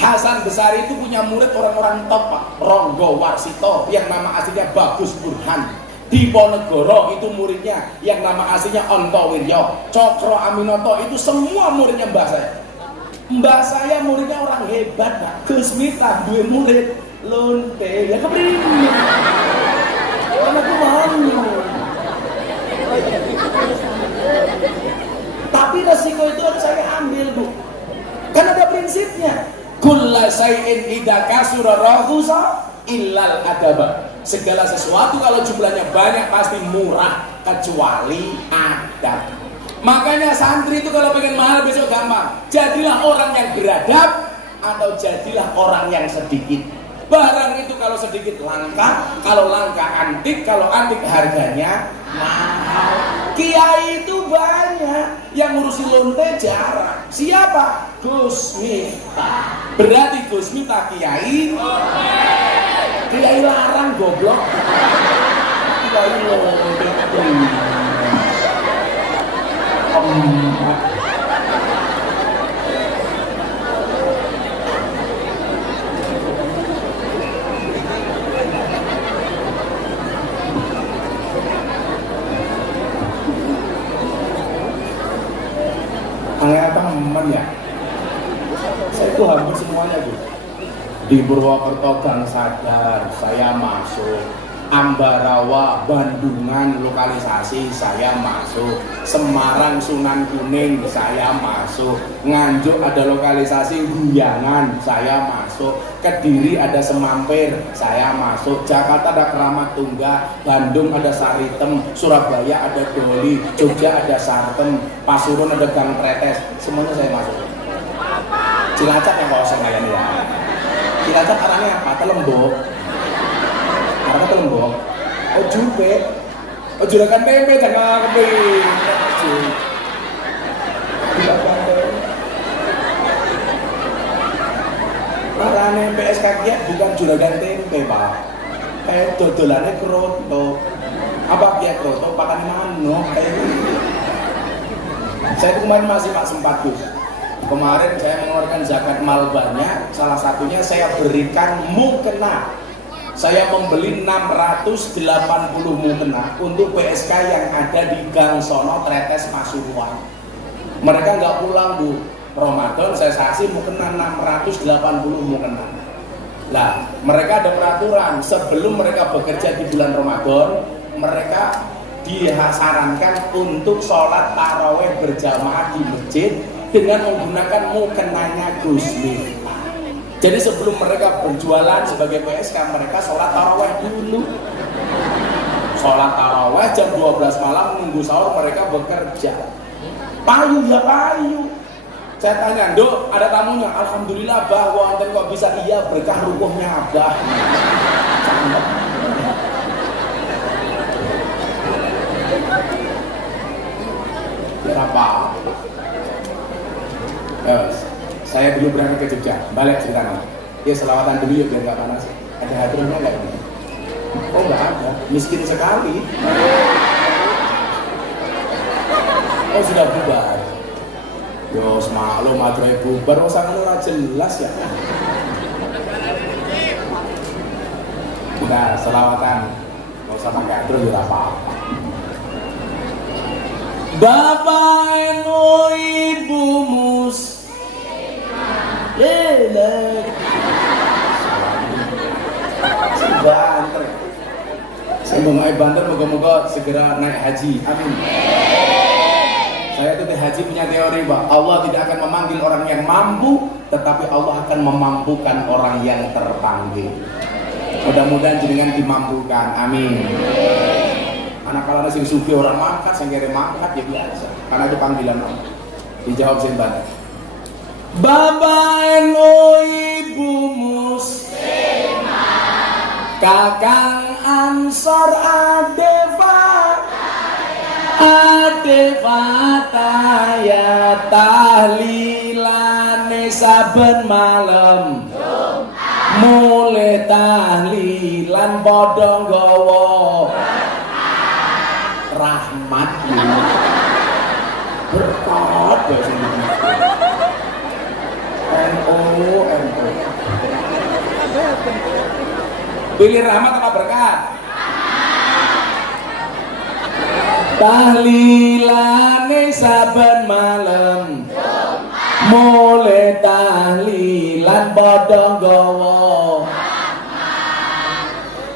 Hasan Besari itu punya murid orang-orang top Pak, Ronggo Warsito yang nama aslinya Bagus Burhan. Di Ponegoro itu muridnya yang nama aslinya Onto Wiryo. Cokro Aminoto itu semua muridnya mbah saya. Mbah saya muridnya orang hebat Pak. Gus Miftah dua murid lonte ya kepriye. Karena aku malu. Tapi resiko itu harus saya ambil Bu. Kan ada prinsipnya. Kulla syai'in idza kasura rahusa illal adaba. Segala sesuatu kalau jumlahnya banyak pasti murah kecuali adab. Makanya santri itu kalau pengen mahal besok gampang. Jadilah orang yang beradab atau jadilah orang yang sedikit. Barang itu kalau sedikit langka, kalau langka antik, kalau antik harganya mahal. Kiai itu banyak, yang ngurusi lonte jarang. Siapa? Gus Miftah. Berarti Gus Miftah Kiai. Kiai larang goblok. Kiai lonte. Angin teman ya. Saya itu hampir semuanya Bu. Di Purwokerto Gang Sadar saya masuk, Ambarawa Bandungan lokalisasi saya masuk, Semarang Sunan Kuning saya masuk, Nganjuk ada lokalisasi Guyangan saya masuk, Kediri ada Semampir saya masuk, Jakarta ada Keramat Tunggak, Bandung ada Saritem, Surabaya ada Doli, Jogja ada Sartem, Pasuruan ada Gang Tretes, semuanya saya masuk. Cilacap yang kosong kalian ya. Cilacap arahnya apa? Telembok. Arahnya Telembok. Oh Jupe. Oh juragan tempe jangan keping. Juragan tempe. Arahnya PSK bukan juragan tempe Pak. Kayak dodolannya kroto. Apa dia kroto? Pakan manuk kayak gitu. Saya kemarin masih Pak sempat Gus. Kemarin saya mengeluarkan zakat mal banyak, salah satunya saya berikan mukena. Saya membeli 680 mukena untuk PSK yang ada di Gang Sono Tretes Pasuruan. Mereka nggak pulang Bu, Ramadan saya kasih mukena 680 mukena. Lah, mereka ada peraturan sebelum mereka bekerja di bulan Ramadan, mereka disarankan untuk sholat taraweh berjamaah di masjid dengan menggunakan mukenanya Gus Miftah. Jadi sebelum mereka berjualan sebagai PSK, mereka sholat taraweh dulu. Sholat taraweh jam 12 malam nunggu sahur mereka bekerja. Payu ya payu. Saya tanya, Dok, ada tamunya. Alhamdulillah, Bah, wonten kok bisa. Iya, berkah rukuhnya Abah. Berapa? Saya dulu berangkat ke Jogja, balik ceritanya. Ya selawatan dulu ya biar nggak panas. Ada hadrohnya nggak? Oh nggak ada, miskin sekali. Oh sudah bubar. Yo semaklum hadrohnya bubar, oh sangat ora jelas ya. Nah selawatan, nggak usah pakai hadroh ya apa-apa. Bapak eno ibu mus lelek banter. Saya mau banter, moga-moga segera naik haji. Amin. Saya itu haji punya teori bahwa Allah tidak akan memanggil orang yang mampu, tetapi Allah akan memampukan orang yang terpanggil. Mudah-mudahan jenengan dimampukan. Amin. Anak kalau nasi suki orang mangkat, saya kira mangkat ya biasa. Karena itu panggilan Allah. Dijawab sembah. Bapak eno ibu muslimah, kakang ansor adeva ya tahlilane saben malam. Mulai tahlilan padha nggawa rahmat berkat ya NO. Pilih rahmat apa berkat? Tahlilane saben malam, mulai tahlilan padha nggawa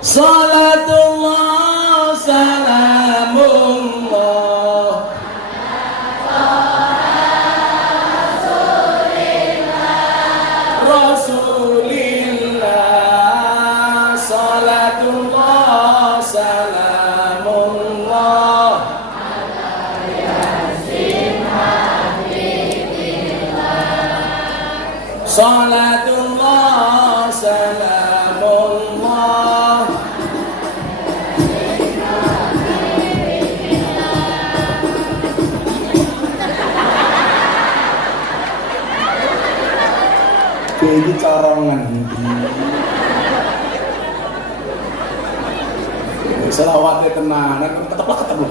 salatullah salamullah Rasulillah, salatullah salamullah salatullah salamullah. Ini corongan selawatnya tenanan ketemu.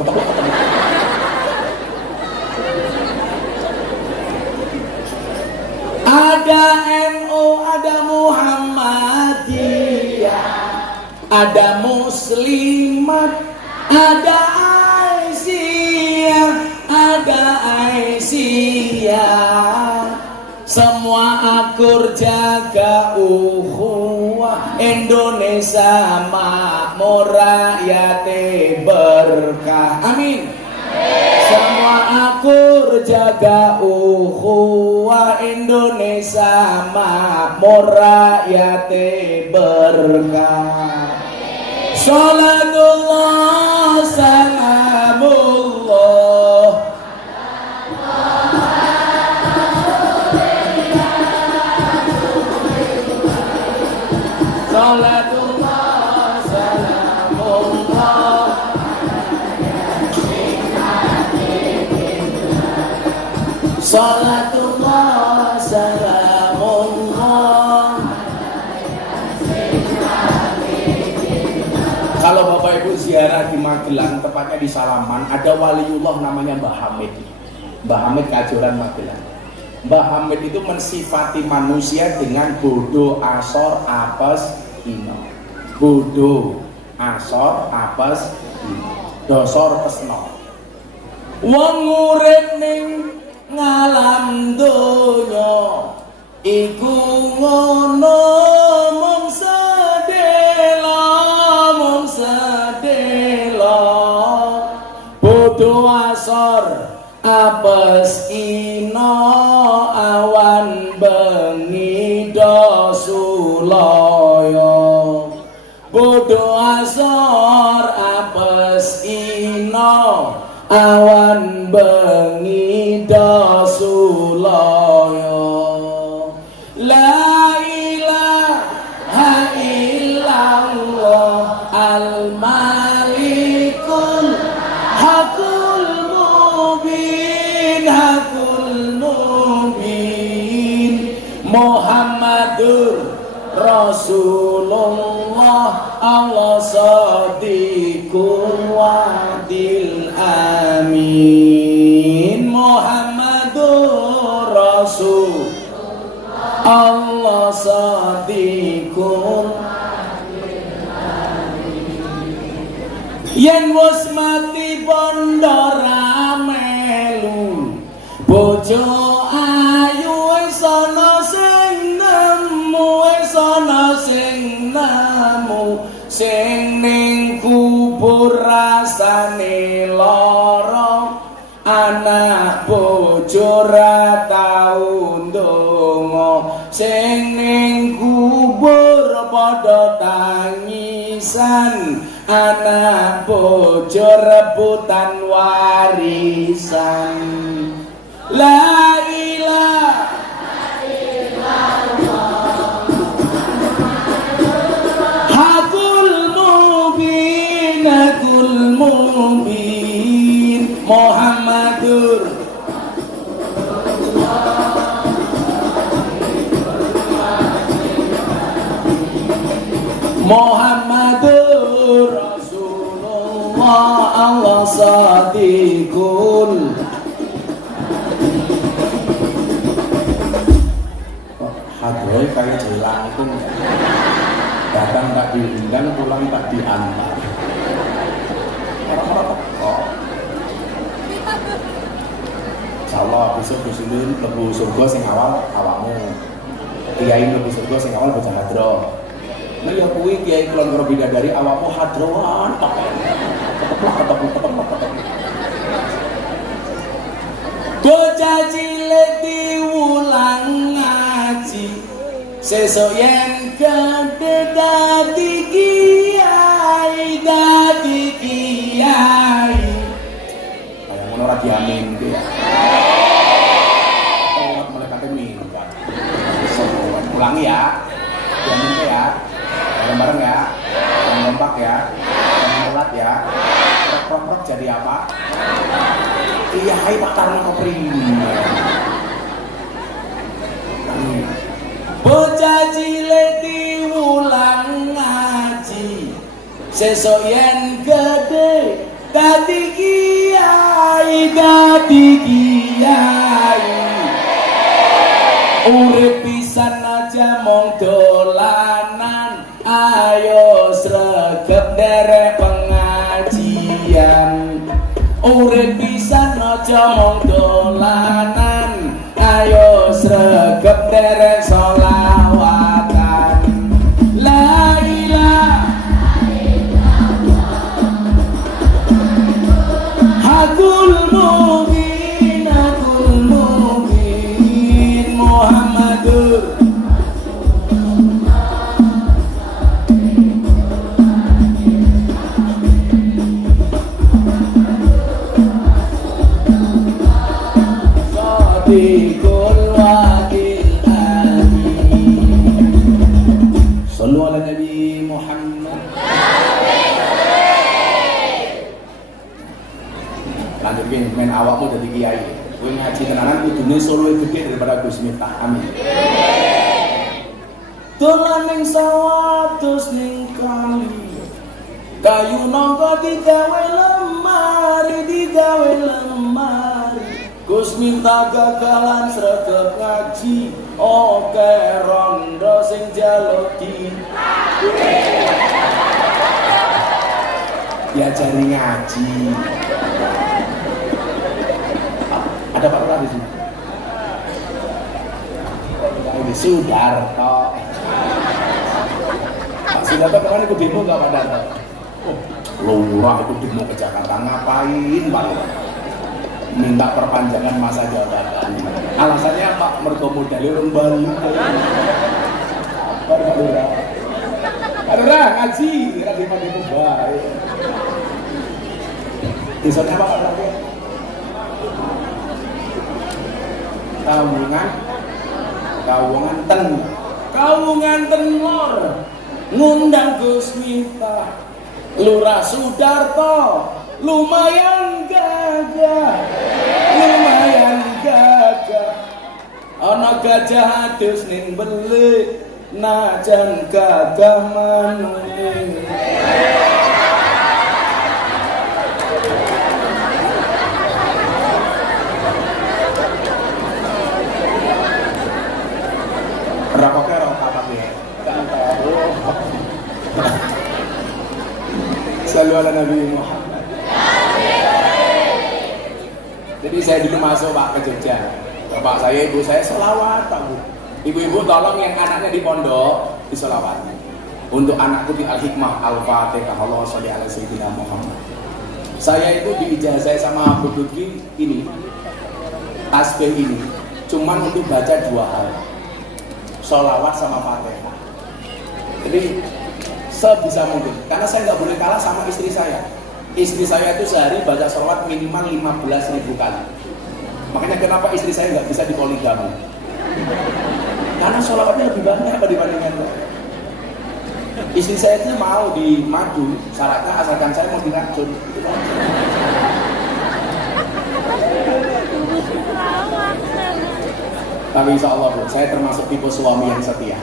Ada NU, ada Muhammadiyah, ada Muslimat, ada Aisyah, ada Aisyah. Semua akur jaga ukhuwah, Indonesia makmur rakyate berkah. Amin. Semua akur jaga ukhuwah, Indonesia makmur rakyate berkah. Salatullah salamullah salatullah salamullah salatullah salamullah. Kalau Bapak Ibu ziarah di Magelang, tepatnya di Salaman, ada waliullah namanya Mbah Hamid. Mbah Hamid Kajoran Magelang. Mbah Hamid itu mensifati manusia dengan bodoh, asor, apes, ino. Bodoh, asor, apes, ino. Dosor, pesno. Wong urip ning ngalam donya iku ngono mung sedelo bodoh asor apes ino awan bengi dosulaya bodoh asor apes ino awan bengi Ida Sulaya La ilaha illallah Al-Malikul Hakul Mubin Muhammadur Rasulullah Allah Sadiqul Wadil Amin Muhammadur Rasul Allah Sadiqul Yen wis mati bondo ramelu bojo ayu wis ana sing nemu wis ana sing nemu sing ning kubur rasane lara anak bojo ra tau ndonga sing ning kubur padha tangisan anak bojo rebutan warisan la ilaha illallah hakul mubin Muhammadur Muhammadur Rasulullah Allah Sadiqul Hadroy kayak jelang itu datang tak diundang pulang tak diantar orang-orang kok insyaallah besok disini lebu surga sing awal awakmu kiai lebu surga sing awal bocah hadro nah ya kuwi kiai kulon karo bidadari awakmu hadroan bocah cilik diulang ngaji sesuk yen gedhe dadi kiai kaya ngono ora diamin ki ya malaikat minggat ulangi ya diamin ya bareng-bareng ya yang lompat ya yang melat ya prok jadi apa kiai pakarna kepriye bocah cilik diulang ngaji sesuk yen gedhe dadi kiai urip pisan aja mong dolanan ayo sregep derek pengajian urip pisan aja mong dolanan ayo sregep derek sholawatan la ilaha illallah hakul mubin Muhammadur Sadiqul Wadil Amin Sallu ala Nabi Muhammad lanjut main awakmu jadi kiai kowe ngaji tenanan kudune solo gede daripada Gus Miftah amin dolan ning sawah terus ning kali kayu nangka digawe lemari Gus Miftah gagalan sregep ngaji oke rondo sing jaluk di diajari ngaji ada Pak Lurah di sini ini Sudarto Pak Sudarto kemarin ikut demo nggak Pak Darto? Oh, Lurah ikut demo ke Jakarta ngapain Pak Lurah? Minta perpanjangan masa jabatan alasannya Pak mergo modalnya orang Bali Pak Lurah Pak Lurah ngaji lagi pada demo baik desanya apa Pak Lurah? Kawungan tenor ngundang Gus Miftah, Lurah Sudarto, lumayan gagah, ana gajah adus ning belik, najan gagah maning. Rapoknya orang kapan ya? Selalu ala Nabi Muhammad. Jadi saya dulu masuk Pak ke Jogja. Bapak saya, ibu saya selawat Pak Bu. Ibu-ibu tolong yang anaknya di pondok diselawat. Untuk anakku di Al-Hikmah Al-Fatihah, Allahumma sholli ala sayyidina Muhammad. Saya itu diijazah sama Abu Dudki ini, tasbih ini, cuman untuk baca 2 hal, sholawat sama Fatihah. Jadi sebisa mungkin, karena saya nggak boleh kalah sama istri saya. Istri saya itu sehari baca sholawat minimal 15.000 kali. Makanya kenapa istri saya nggak bisa dipoligami? Karena sholawatnya lebih banyak dibandingkan saya. Istri saya itu mau di madu, syaratnya asalkan saya mau diracun. Tapi insya Allah Bu, saya termasuk tipe suami yang setia.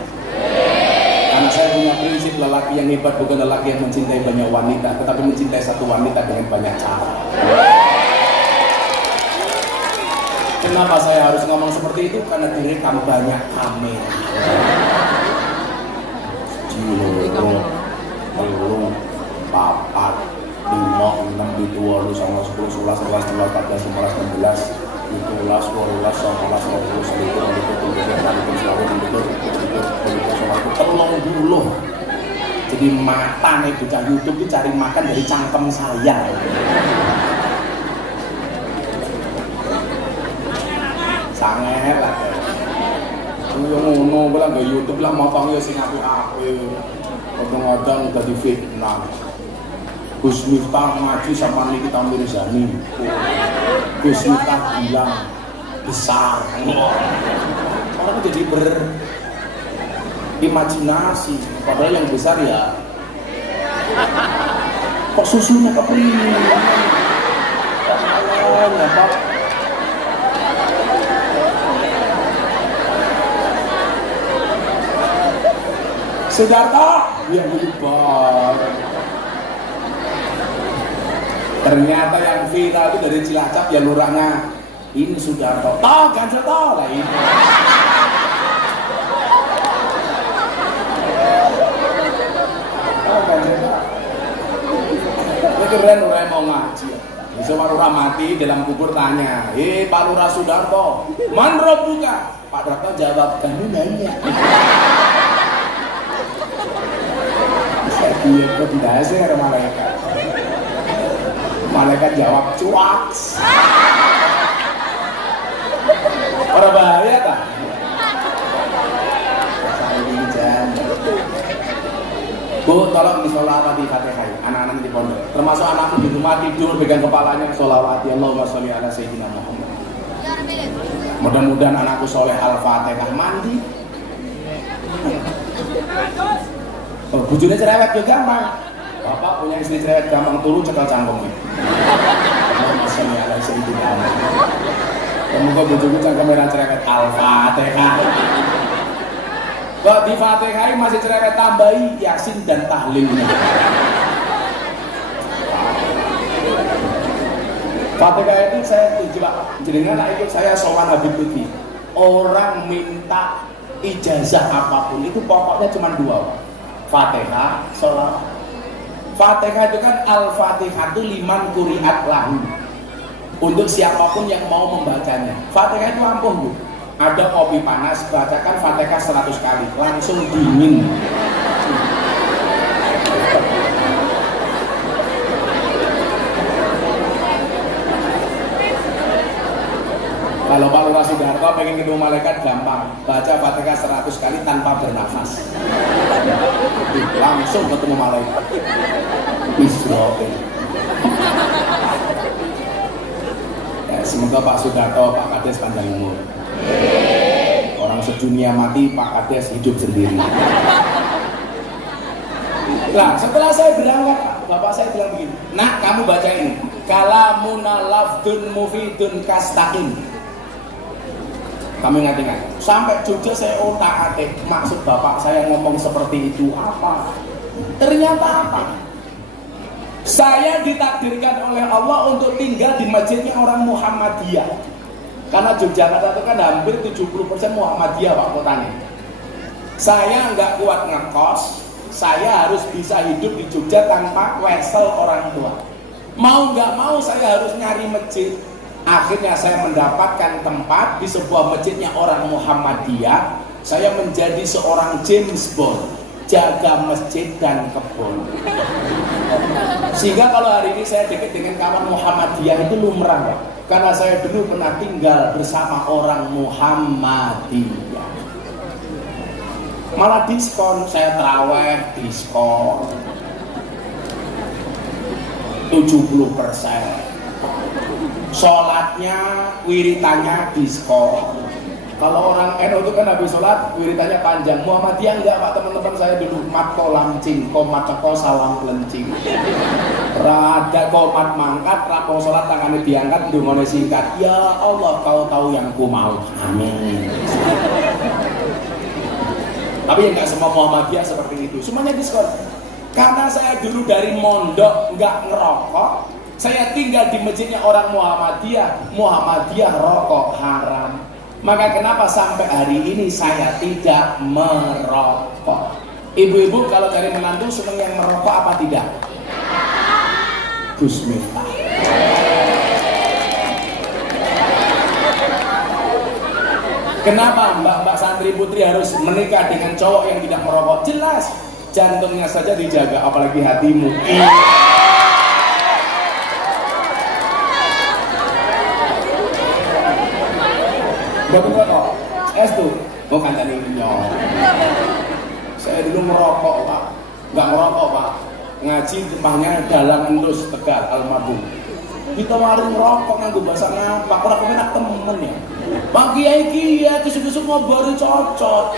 Karena saya punya prinsip lelaki yang hebat bukan lelaki yang mencintai banyak wanita, tetapi mencintai satu wanita dengan banyak cara. Kenapa saya harus ngomong seperti itu? Karena direkam banyak kamera. Belum, papat, 5, 6, 7, 8, 9, 10, 11, 12, 13, 14, 15, 16, 17, 18, 19, 20, 21, jadi mata nih bocah YouTube itu cari makan dari cangkem saya. Sangat lah. Ngono bilang ke YouTube lah motongnya sing apik-apik. Kadang-kadang udah difitnah. Gus Miftah ngaji sama Nikita Mirzani. Gus Miftah bilang besar. Orang jadi berimajinasi. Padahal yang besar ya kok susunya kepingin. Ya Pak. Sudarto, dia berubah. Ternyata yang viral itu dari Cilacap ya lurahnya ini Sudarto. Toh, ganjel toh lah ini. Oh, ganjel toh. Ini keren lurah mau ngaji. Bisa Pak Lurah mati dalam kubur tanya, Pak Lurah Sudarto, man robuka? Pak Darto jawab, kami nanya. Iya, kok tidak sih ada malaikat. Malaikat jawab cuaks. Orang bahaya tak? Bu, tolong disolawati Fatihah anak-anak di pondok. Termasuk anakmu di rumah tidur pegang kepalanya solawati Allahumma sholli ala sayyidina Muhammad. Mudah-mudahan anakku soleh Al-Fatihah mandi. Oh, bujurnya cerewet juga gampang. Bapak punya istri cerewet gampang turu cekal cangkemnya. Masya Allah, saya itu gampang. Semoga bujurnya cangkemnya cerewet Al-Fatihah. Kok di Fatihah masih cerewet tambahi Yasin dan tahlilnya. Fatihah itu saya jenengan ikut saya sowan Habib Lutfi. Orang minta ijazah apapun itu pokoknya cuma 2. Fatihah, sholawat. Fatihah itu kan Al-Fatihah itu liman kuriat lahu. Untuk siapapun yang mau membacanya. Fatihah itu ampuh Bu. Ada kopi panas, bacakan Fatihah 100 kali, langsung dingin. Kalau Pak Lurah Sudarto pengen ketemu malaikat gampang, baca Fatihah 100 kali tanpa bernafas. Langsung ketemu malaikat. Israfil. Ya, semoga Pak Sudarto, Pak Kades panjang umur. Orang sedunia mati, Pak Kades hidup sendiri. Nah, setelah saya berangkat, bapak saya bilang begini, nak kamu baca ini, kalamuna lafdun mufidun kastaqim. Kami ingat-ingat, sampai Jogja saya otak-atik, maksud bapak saya ngomong seperti itu apa? Ternyata apa? Saya ditakdirkan oleh Allah untuk tinggal di masjidnya orang Muhammadiyah. Karena Yogyakarta itu kan hampir 70% Muhammadiyah Pak kotanya. Saya nggak kuat ngekos, saya harus bisa hidup di Jogja tanpa wesel orang tua. Mau nggak mau saya harus nyari masjid. Akhirnya saya mendapatkan tempat di sebuah masjidnya orang Muhammadiyah. Saya menjadi seorang James Bond, jaga masjid dan kebun. Sehingga kalau hari ini saya dekat dengan kawan Muhammadiyah itu lumrah, Pak. Karena saya dulu pernah tinggal bersama orang Muhammadiyah. Malah diskon, saya terawih diskon 70%. Sholatnya, wiritannya diskon. Kalau orang NU itu kan habis sholat, wiritannya panjang. Muhammadiyah enggak Pak, teman-teman saya dulu. Mat kolamcing, komat ceko salam pelencing. Rada komat mangkat, rapong sholat tangannya diangkat, dungone singkat. Ya Allah, kau tahu yang ku mau. Amin. Tapi ya enggak semua Muhammadiyah seperti itu. Semuanya diskon. Karena saya dulu dari mondok enggak ngerokok, saya tinggal di masjidnya orang Muhammadiyah. Muhammadiyah rokok haram. Maka kenapa sampai hari ini saya tidak merokok? Ibu-ibu kalau cari menantu senang yang merokok apa tidak? Gus Miftah. Kenapa mbak-mbak santri putri harus menikah dengan cowok yang tidak merokok? Jelas, jantungnya saja dijaga, apalagi hatimu. Gak merokok, es tuh, bukan tadi nyok. Saya dulu merokok Pak, nggak merokok Pak. Ngaji rumahnya dalam endus Tegal almarhum. Ditawarin merokok nganggo bahasa ngapa? Orang pemenak temen ya. Pak Kiai Kiai kesuk-kesuk ngobori cocot.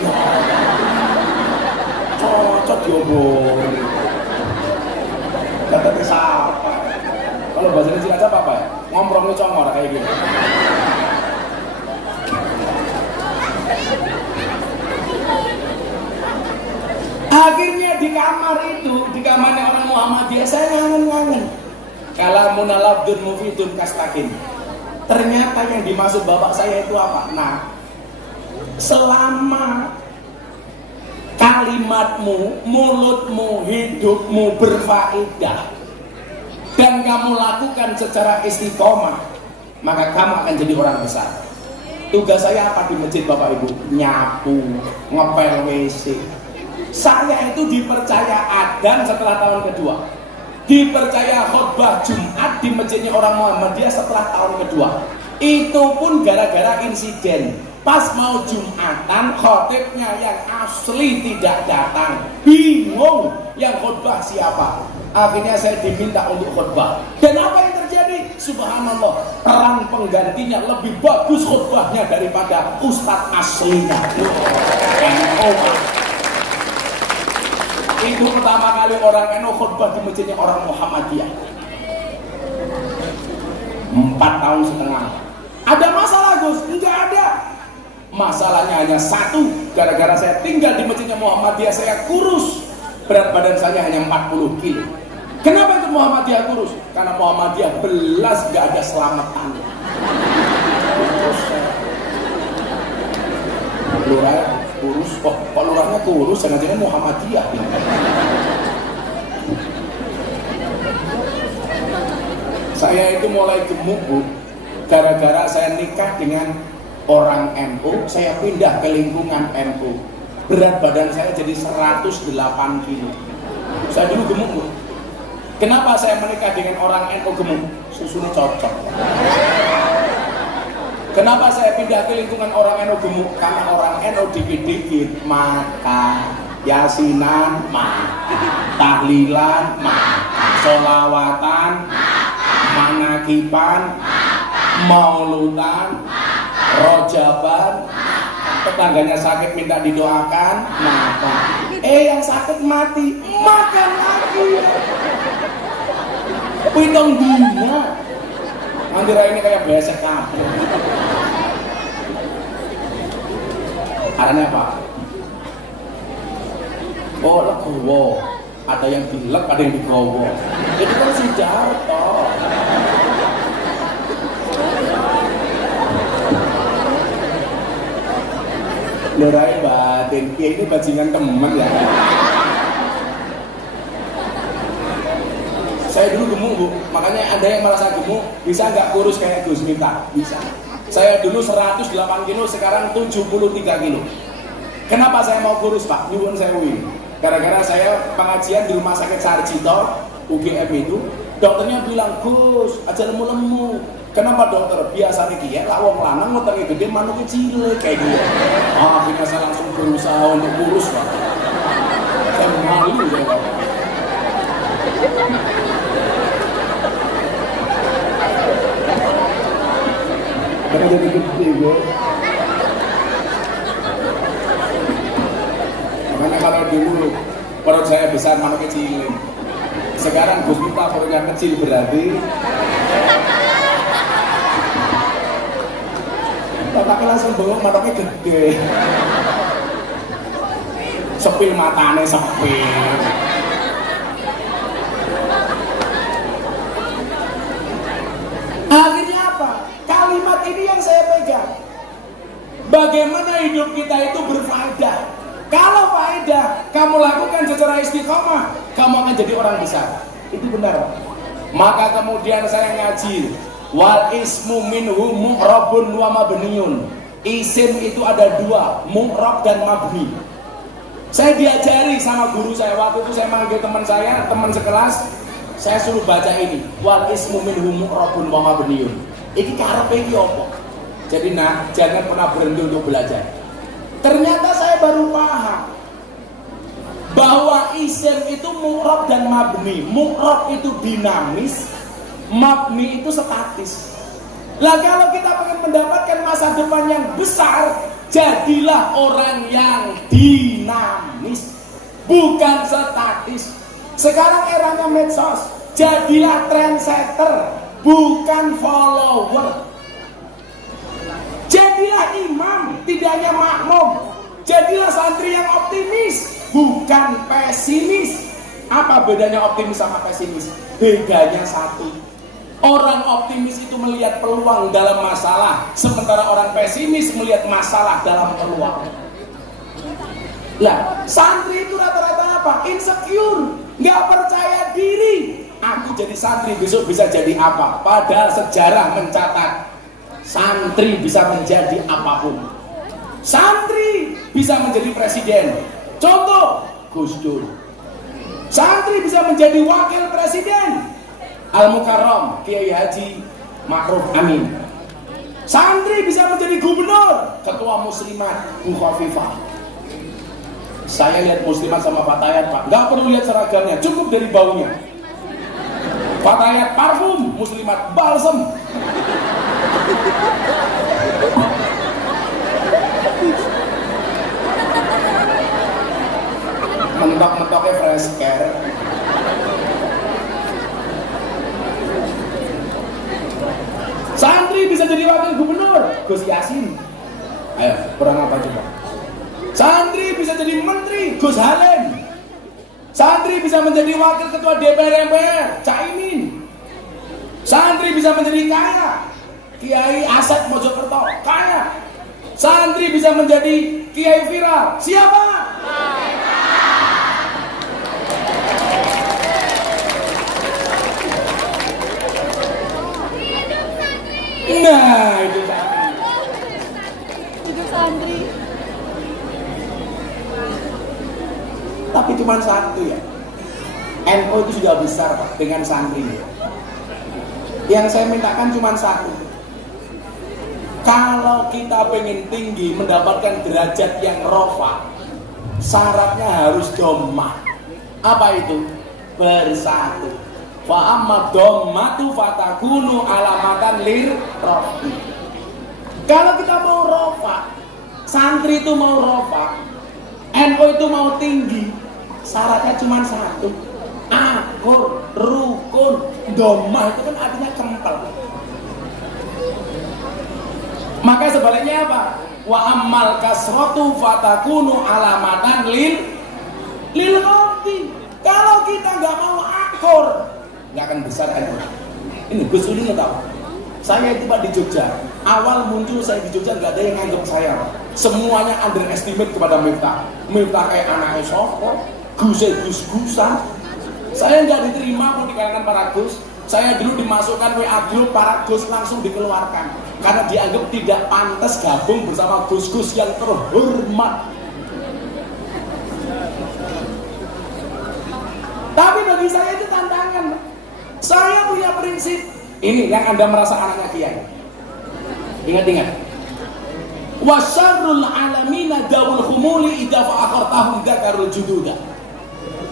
Cocot diobor. Kata siapa? Kalau bahasa Cilacap apa ya? Ngomprongnya congor kayak gitu. Akhirnya di kamar itu, di kamarnya orang Muhammadiyah, saya ngangen-ngangen. Kalamun lafdun mufidun kastaqim. Ternyata yang dimaksud bapak saya itu apa? Nah, selama kalimatmu, mulutmu, hidupmu berfaedah dan kamu lakukan secara istiqomah, maka kamu akan jadi orang besar. Tugas saya apa di masjid Bapak Ibu? Nyapu, ngepel WC. Saya itu dipercaya adzan setelah tahun kedua, dipercaya khutbah Jumat di masjidnya orang Muhammadiyah setelah tahun kedua. Itu pun gara-gara insiden. Pas mau Jumatan, khotibnya yang asli tidak datang. Bingung yang khutbah siapa. Akhirnya saya diminta untuk khutbah. Dan apa yang terjadi? Subhanallah, peran penggantinya lebih bagus khutbahnya daripada ustadz aslinya. Itu pertama kali orang NU khutbah di masjidnya orang Muhammadiyah. 4 tahun setengah. Ada masalah Gus? Enggak ada. Masalahnya hanya satu, gara-gara saya tinggal di masjidnya Muhammadiyah, saya kurus. Berat badan saya hanya 40 kilo. Kenapa itu Muhammadiyah kurus? Karena Muhammadiyah belas gak ada selamatan. Lurah kurus, kok lurahnya kurus, jangan-jangan Muhammadiyah. Saya itu mulai gemuk Bu, gara-gara saya nikah dengan orang NU, saya pindah ke lingkungan NU. Berat badan saya jadi 108 kilo. Saya dulu gemuk Bu. Kenapa saya menikah dengan orang NU gemuk? Susunya cocok. Kenapa saya pindah ke lingkungan orang NU gemuk? Karena orang NU dikit-dikit makan, yasinan makan, tahlilan makan, sholawatan, manakiban, mauludan, rojaban, tetangganya sakit minta didoakan, makan. Yang sakit mati, makan lagi. Pitung dina. Antara ini kayak besek kabeh. Karena apa? Oh, legowo. Ada yang dilek, ada yang digowo. Itu kan sejarah toh. Lerai batin, ini bajingan teman ya. Saya dulu gemuk bu, makanya ada yang merasa gemuk bisa nggak kurus kayak Gus Miftah? Bisa. Saya dulu 108 kilo, sekarang 73 kilo. Kenapa saya mau kurus pak? Nyuwun sewu. Gara-gara saya pengajian di rumah sakit Sarjito UGM itu, dokternya bilang, Gus, aja lemu-lemu. Kenapa dokter? Biasanya dia lah wong lanang ngotengi gede manuk kecil kayak gitu. Akhirnya saya langsung berusaha untuk kurus pak. Saya malu saya pak. Karena jadi gede gue. Makanya kalau dulu perut saya besar manuk kecil. Sekarang Gus Miftah perutnya kecil berarti. Bapaknya langsung bengong manuknya gede. Sepil matanya sepil. Akhirnya apa? Kalimat ini yang saya pegang. Bagaimana hidup kita itu berfaedah. Kalau faedah kamu lakukan secara istiqomah, kamu akan jadi orang besar. Itu benar. Maka kemudian saya ngaji, wal ismu minhu mu'rabun wa mabniyun. Isim itu ada dua, mu'rab dan mabni. Saya diajari sama guru saya, waktu itu saya manggil teman saya, teman sekelas, saya suruh baca ini, wal ismu minhu mu'rabun wa mabniyun. Iki karepe iki apa? Jadi nah, jangan pernah berhenti untuk belajar. Ternyata saya baru paham bahwa isim itu mu'rab dan mabni. Mu'rab itu dinamis, mabni itu statis. Lah kalau kita ingin mendapatkan masa depan yang besar, jadilah orang yang dinamis, bukan statis. Sekarang eranya medsos, jadilah trendsetter, bukan follower. Jadilah imam, tidak hanya makmum. Jadilah santri yang optimis, bukan pesimis. Apa bedanya optimis sama pesimis? Bedanya satu. Orang optimis itu melihat peluang dalam masalah, sementara orang pesimis melihat masalah dalam peluang. Lah, santri itu rata-rata apa? Insecure, nggak percaya diri. Aku jadi santri besok bisa jadi apa? Padahal sejarah mencatat santri bisa menjadi apapun. Santri bisa menjadi presiden. Contoh, Gus Dur. Santri bisa menjadi wakil presiden. Al-Mukarram, Kiai Haji Ma'ruf Amin. Santri bisa menjadi gubernur, ketua muslimat Bu Khofifah. Saya lihat muslimat sama Fatayat pak, nggak perlu lihat seragamnya, cukup dari baunya. Fatayat parfum, muslimat balsem. Mentok-mentoknya fresh care. Santri bisa jadi wakil gubernur, Gus Yasin. Ayo, kurang apa coba? Santri bisa jadi menteri, Gus Halim. Santri bisa menjadi wakil ketua DPR MPR, Caimin. Santri bisa menjadi kaya, Kiai Asep Mojokerto, kaya. Santri bisa menjadi kiai viral, siapa? Nah, itu santri. Hidup santri. Tapi cuma satu ya. NU itu sudah besar Pak, dengan santri. Yang saya mintakan cuma satu. Kalau kita pengen tinggi, mendapatkan derajat yang rofa, syaratnya harus domah. Apa itu? Bersatu. Fa amma dhammatu fatakunu alamatan lir rafi. Kalau kita mau rofa, santri itu mau rofa, NU itu mau tinggi, syaratnya cuma satu, akur, rukun, domah, itu kan artinya kempel. Maka sebaliknya apa? Wa ammal kasratu fatakunu alamatan lil qawti. Kalau kita nggak mau akur, nggak akan besar NU. Ini Gus Udin tahu. Saya itu Pak di Jogja, awal muncul saya di Jogja nggak ada yang nganggap saya. Semuanya underestimate kepada Miftah. Miftah kayak anaknya Soko, gus-gusan. Saya nggak diterima pun di kalangan para Gus. Saya dulu dimasukkan WA grup para Gus, langsung dikeluarkan karena dianggap tidak pantas gabung bersama Gus-Gus yang terhormat. Tapi bagi saya itu tantangan. Saya punya prinsip. Ini yang Anda merasa anaknya kiai. Ingat-ingat. Wasyarrul alamina dawul khumuli idza fa'akhartahum dzakarul jududa.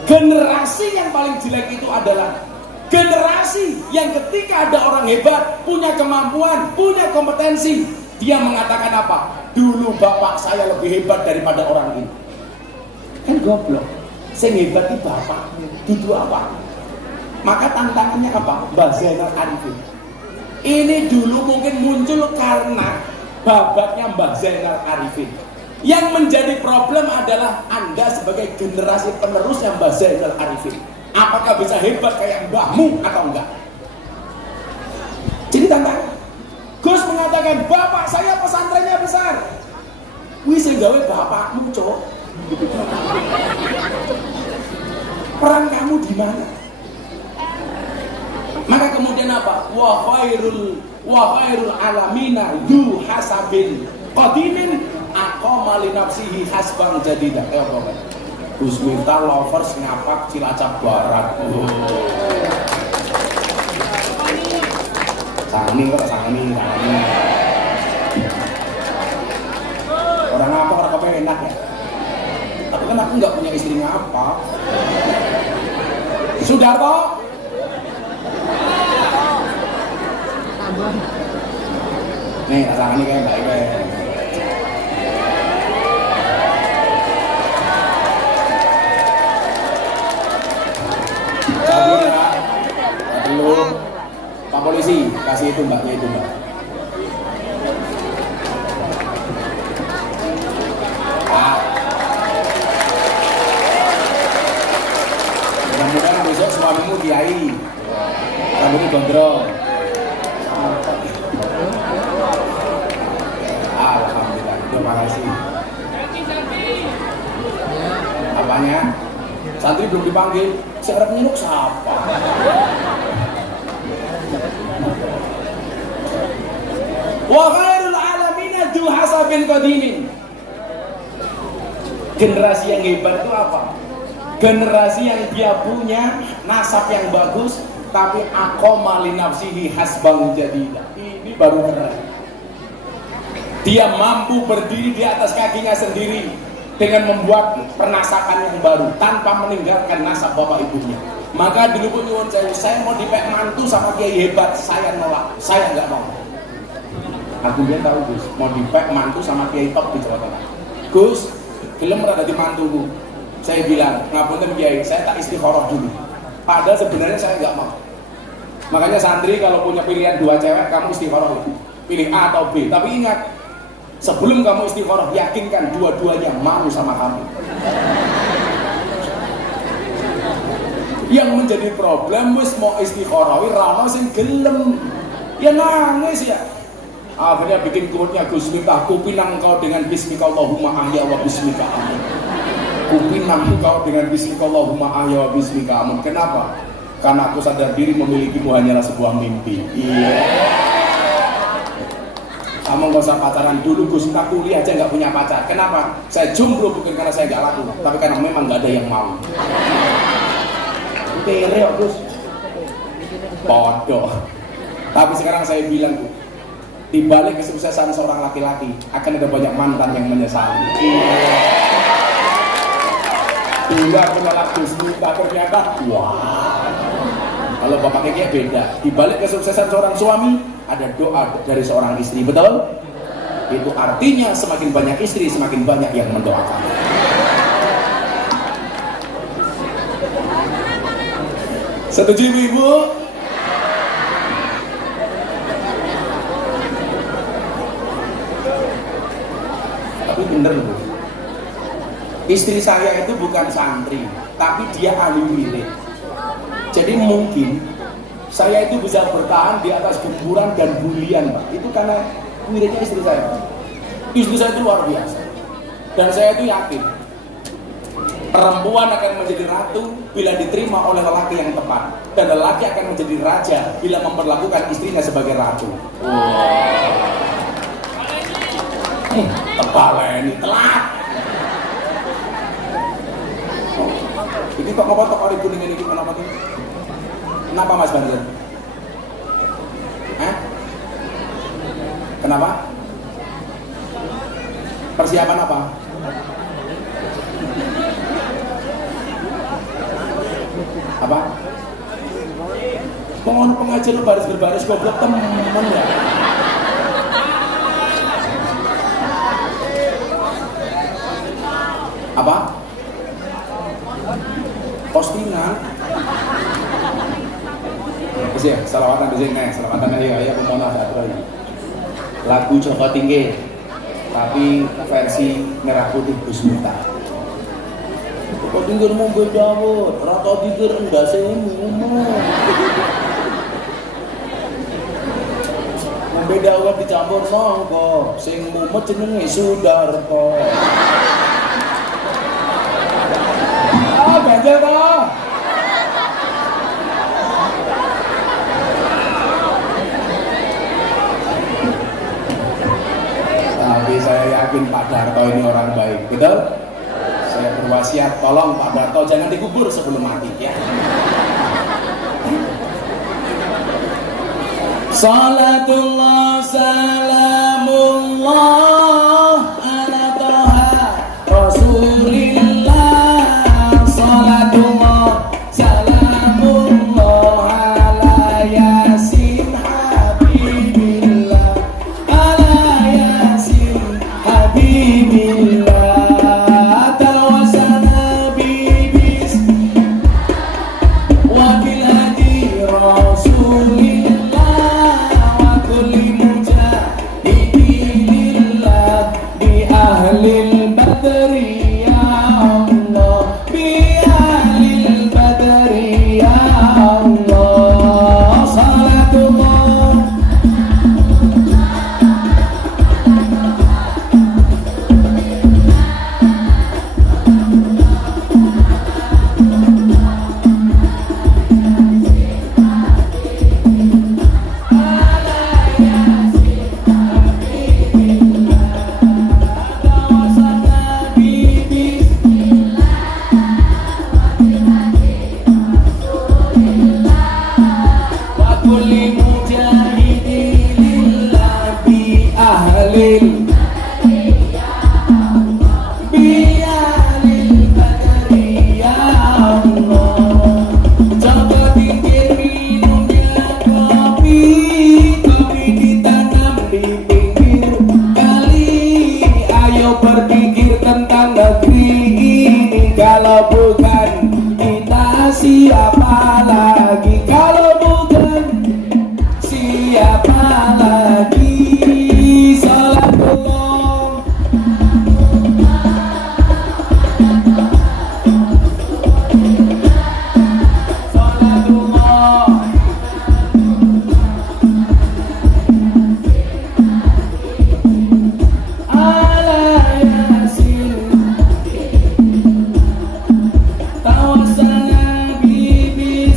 Generasi yang paling jelek itu adalah generasi yang ketika ada orang hebat, punya kemampuan, punya kompetensi, dia mengatakan apa? Dulu bapak saya lebih hebat daripada orang ini. Kan goblok. Sing hebat itu bapak, duduk apa? Maka tantangannya apa? Mbah Zainal Arifin. Ini dulu mungkin muncul karena babaknya Mbah Zainal Arifin. Yang menjadi problem adalah Anda sebagai generasi penerusnya Mbah Zainal Arifin. Apakah bisa hebat kayak mbahmu atau enggak? Jadi tantangan. Gus mengatakan, bapak saya pesantrennya besar. Wih, saya gawe bapakmu, cowok. Peran kamu di mana? Maka kemudian apa? Wa khairul alamina du hasabin qadimin aqama li nafsihi hasban jadida. Apa? Gus Miftah lovers ngapak Cilacap Barat. Sangani. Orang apa orang kepenak ya? Tapi kan aku nggak punya istri ngapak. Sudarto. Nih, rasakan ini kayak baik-baik. Cabut ya. Dulu Pak Polisi, kasih itu mbaknya itu mbak. Mudah-mudahan besok suamimu kiai. Rambutnya gondrong. Alhamdulillah, terima kasih. Apanya? Santri belum dipanggil, saya harap nyeruk siapa? Wa khairul alamina du hasabin qadimin. Generasi yang hebat itu apa? Generasi yang dia punya nasab yang bagus, tapi aqama li nafsihi hasban jadida. Ini baru keren. Dia mampu berdiri di atas kakinya sendiri dengan membuat pernasakan yang baru tanpa meninggalkan nasab bapak ibunya. Maka dulu pun nyuwun saya mau dipek mantu sama kiai hebat, saya nolak, saya nggak mau. Aku dia tahu Gus, mau dipek mantu sama kiai top di Jawa Tengah. Gus, gelem ora dadi mantuku. Saya bilang, ngapunten kiai, saya tak istikharah dulu. Padahal sebenarnya saya nggak mau. Makanya santri kalau punya pilihan dua cewek, kamu istikharah. Pilih A atau B. Tapi ingat, sebelum kamu istikharah, yakinkan dua-duanya mau sama kamu. Yang menjadi problem wis mau istikharah, rano sing gelem. Ya nangis ya. Akhirnya bikin quote-nya Gus Miftah, kupinang kau dengan bismika Allahumma ahya wa bismika amin. Kupinang kau dengan bismika Allahumma ahya wa bismika amin. Kenapa? Karena aku sadar diri memilikimu hanyalah sebuah mimpi. Iya. Kamu gak usah pacaran dulu Gus, kita kuliah aja gak punya pacar. Kenapa? Saya jomblo bukan karena saya gak laku, tapi karena memang gak ada yang mau. Tere Gus. Bodoh. Tapi sekarang saya bilang Bu, di balik kesuksesan seorang laki-laki akan ada banyak mantan yang menyesali. Dulu aku nolak Gus Miftah, ternyata wah. Kalau bapaknya beda. Di balik kesuksesan seorang suami ada doa dari seorang istri, betul? Itu artinya semakin banyak istri, semakin banyak yang mendoakan. Setuju ibu-ibu? Tapi bener loh, istri saya itu bukan santri, tapi dia ahli wirid. Jadi mungkin saya itu bisa bertahan di atas gempuran dan bulian, Pak. Itu karena wiridnya istri saya. Istri saya itu luar biasa. Dan saya itu yakin perempuan akan menjadi ratu bila diterima oleh lelaki yang tepat, dan lelaki akan menjadi raja bila memperlakukan istrinya sebagai ratu. Tebaleni telat. Ini kok ngapa tok ori kuning ini kenapa tuh? Kenapa Mas Banzer? Kenapa? Persiapan apa? Apa? Mohon pengajian lu baris berbaris goblok temen ya. Apa? Postingan. Ya, salawatan di sini, salawatan ayo kumpulna satu lagi. Lagu Joko Tinggi, tapi versi merah putih Gus Miftah. Joko Tinggi mau bedawut, rata tinggi enggak semu. Bedawut dicampur nongko, sing mumet jenenge Sudarko. Ganjel toh. Tapi saya yakin Pak Darto ini orang baik, betul? Saya berwasiat, tolong Pak Darto jangan dikubur sebelum mati ya. Salatullah salamullah ala toha rasulillah. Salatullah salamullah ala yasin habibillah, ala yasin habibillah. Tawasana bibis wa bil hadi rasulillah wa kulli mujahidillah bi ahlil badri ya Allah, bi ahlil badri ya Allah. Salatullah tawasana bibis wa kulli mujahidillah bi ahlil badri ya Allah. Coba pikir minumnya kopi, kopi ditanam di pinggir kali. Ayo berpikir tentang negeri ini, kalau bukan kita siapa lagi? Kalau bukan siapa lagi? Salatullah salatullah ala yasin tawasana bibis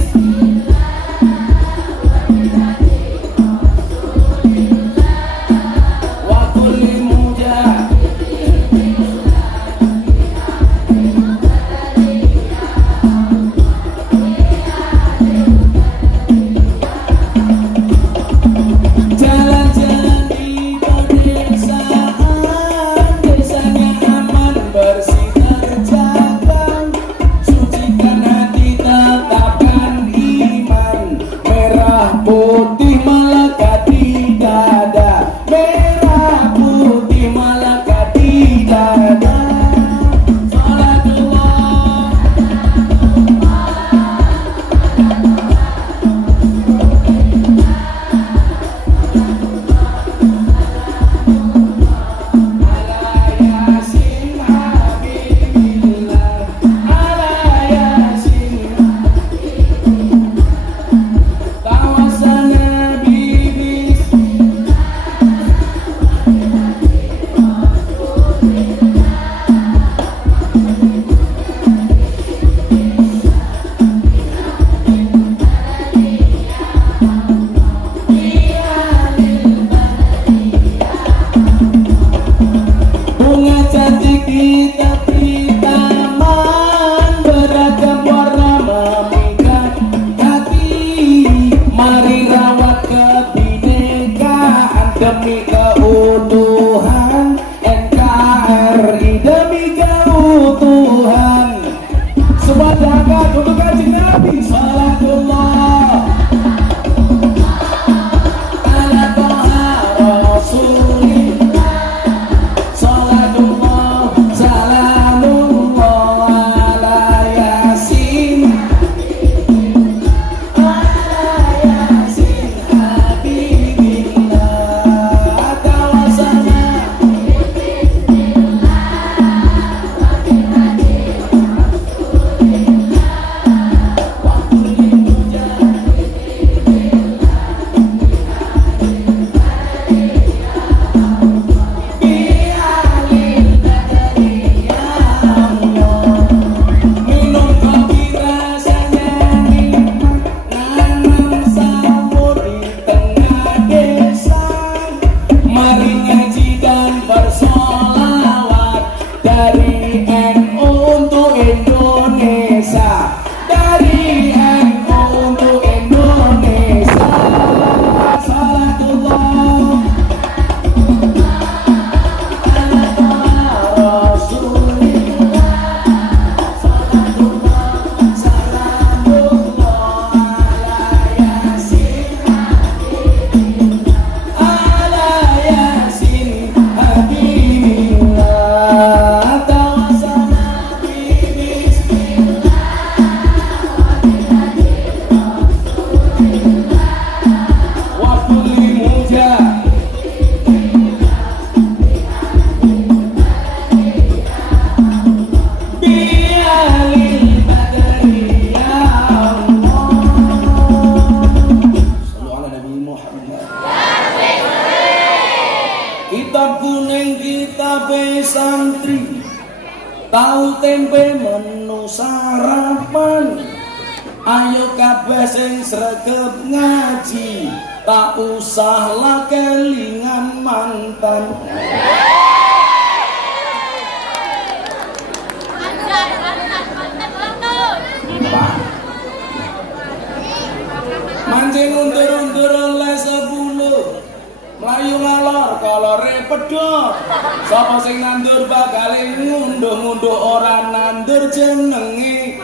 Semua diangkat untuk kanjeng Nabi. Salatullah ala Toha Rasulillah. Salatullah salamullah ala Yasin. Ala Yasin Habibillah. Tawasana minum kopi rasanya nikmat, nanam sawur di tengah desa, mari ngaji dan bersolawat dari NU untuk Indonesia, dari NU untuk Indonesia. Salatullah ala Toha Rasulillah. Salatullah salamullah ala Yasin. Ala Yasin Habibillah. Tawasana bi bismillah wa kulli mujah. Bialil badri ya Allah. Sallu ala Nabi Muhammad. Kitab kuning kitab santri, tahu tempe menu sarapan. Ayo kabeh sing sregep ngaji, tak usahlah kelingan mantan. Pak, mancing undur-undur oleh 10, melayu ngalor kalau repedot. Sapa sing nandur bakal ngunduh-ngunduh orang nandur jenenge.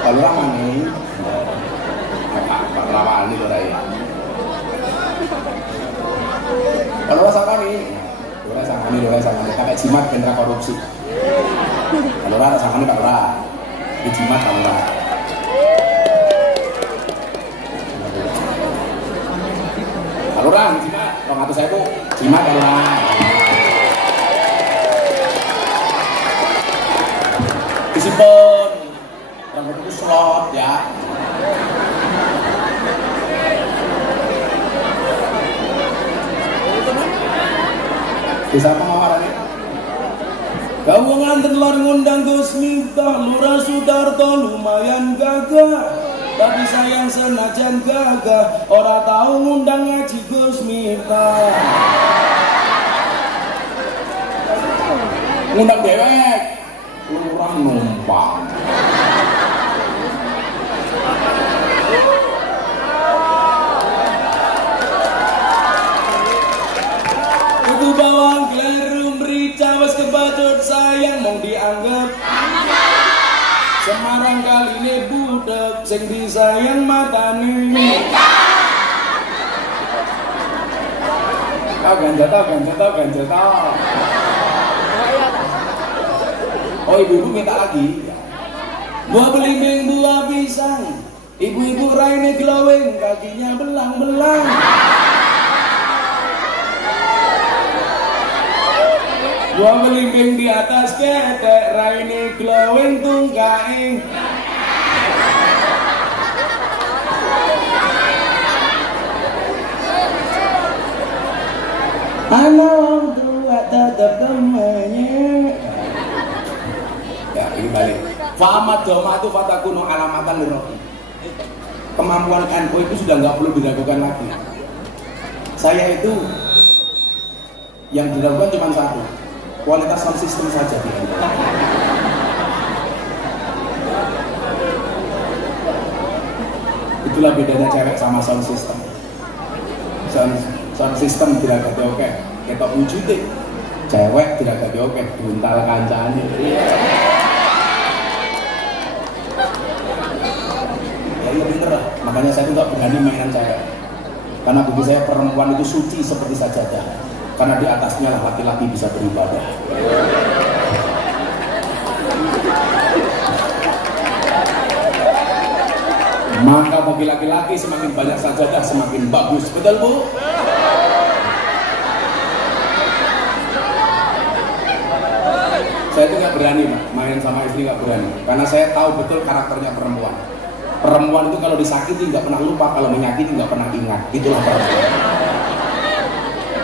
Kalau ramani, Pak ramani lho rai. Kalau rasa nih, lho sangani, kakek jimat ben ra korupsi. Kalau ora sangani Pak ora. Di jimat kalau ora. Kalau ora jimat, 200.000 jimat kalau ora. Disipun. Orang itu slot ya. Bisa pengawarannya. Kamu nganten lor ngundang Gus Miftah, Lurah Sudarto lumayan gagah. Tapi sayang senajan gagah, ora tahu ngundang ngaji Gus Miftah. Ngundang dewek, lurah numpang. Kudu bawang glerum merica wes kebacut sayang mau dianggap. Semarang kali ini budak sing disayang matane. Ganjel. Oh ibu-ibu minta lagi. Buah belimbing buah pisang, ibu-ibu raine glowing, kakinya belang-belang. Buah belimbing di atas ketek, raine glowing tungkae. Anak orang tua tetap temannya. Ya ini balik. Fa'amad domatu fatakunu alamatan lirohi. Kemampuan NU itu sudah nggak perlu diragukan lagi. Saya itu yang diragukan cuma satu, kualitas sound system saja. Itulah bedanya cewek sama sound system. Sound system diragati oke, kita wujudnya Cewek tidak ada oke buntal kancane. Ya iya bener lah. Makanya saya tidak berani mainan cewek. Karena bagi saya perempuan itu suci seperti sajadah. Karena di atasnya lah laki-laki bisa beribadah. Maka bagi laki-laki semakin banyak sajadah semakin bagus, betul Bu? Saya itu nggak berani main sama istri, nggak berani, karena saya tahu betul karakternya perempuan. Perempuan itu kalau disakiti nggak pernah lupa, kalau menyakiti nggak pernah ingat. Itulah perempuan.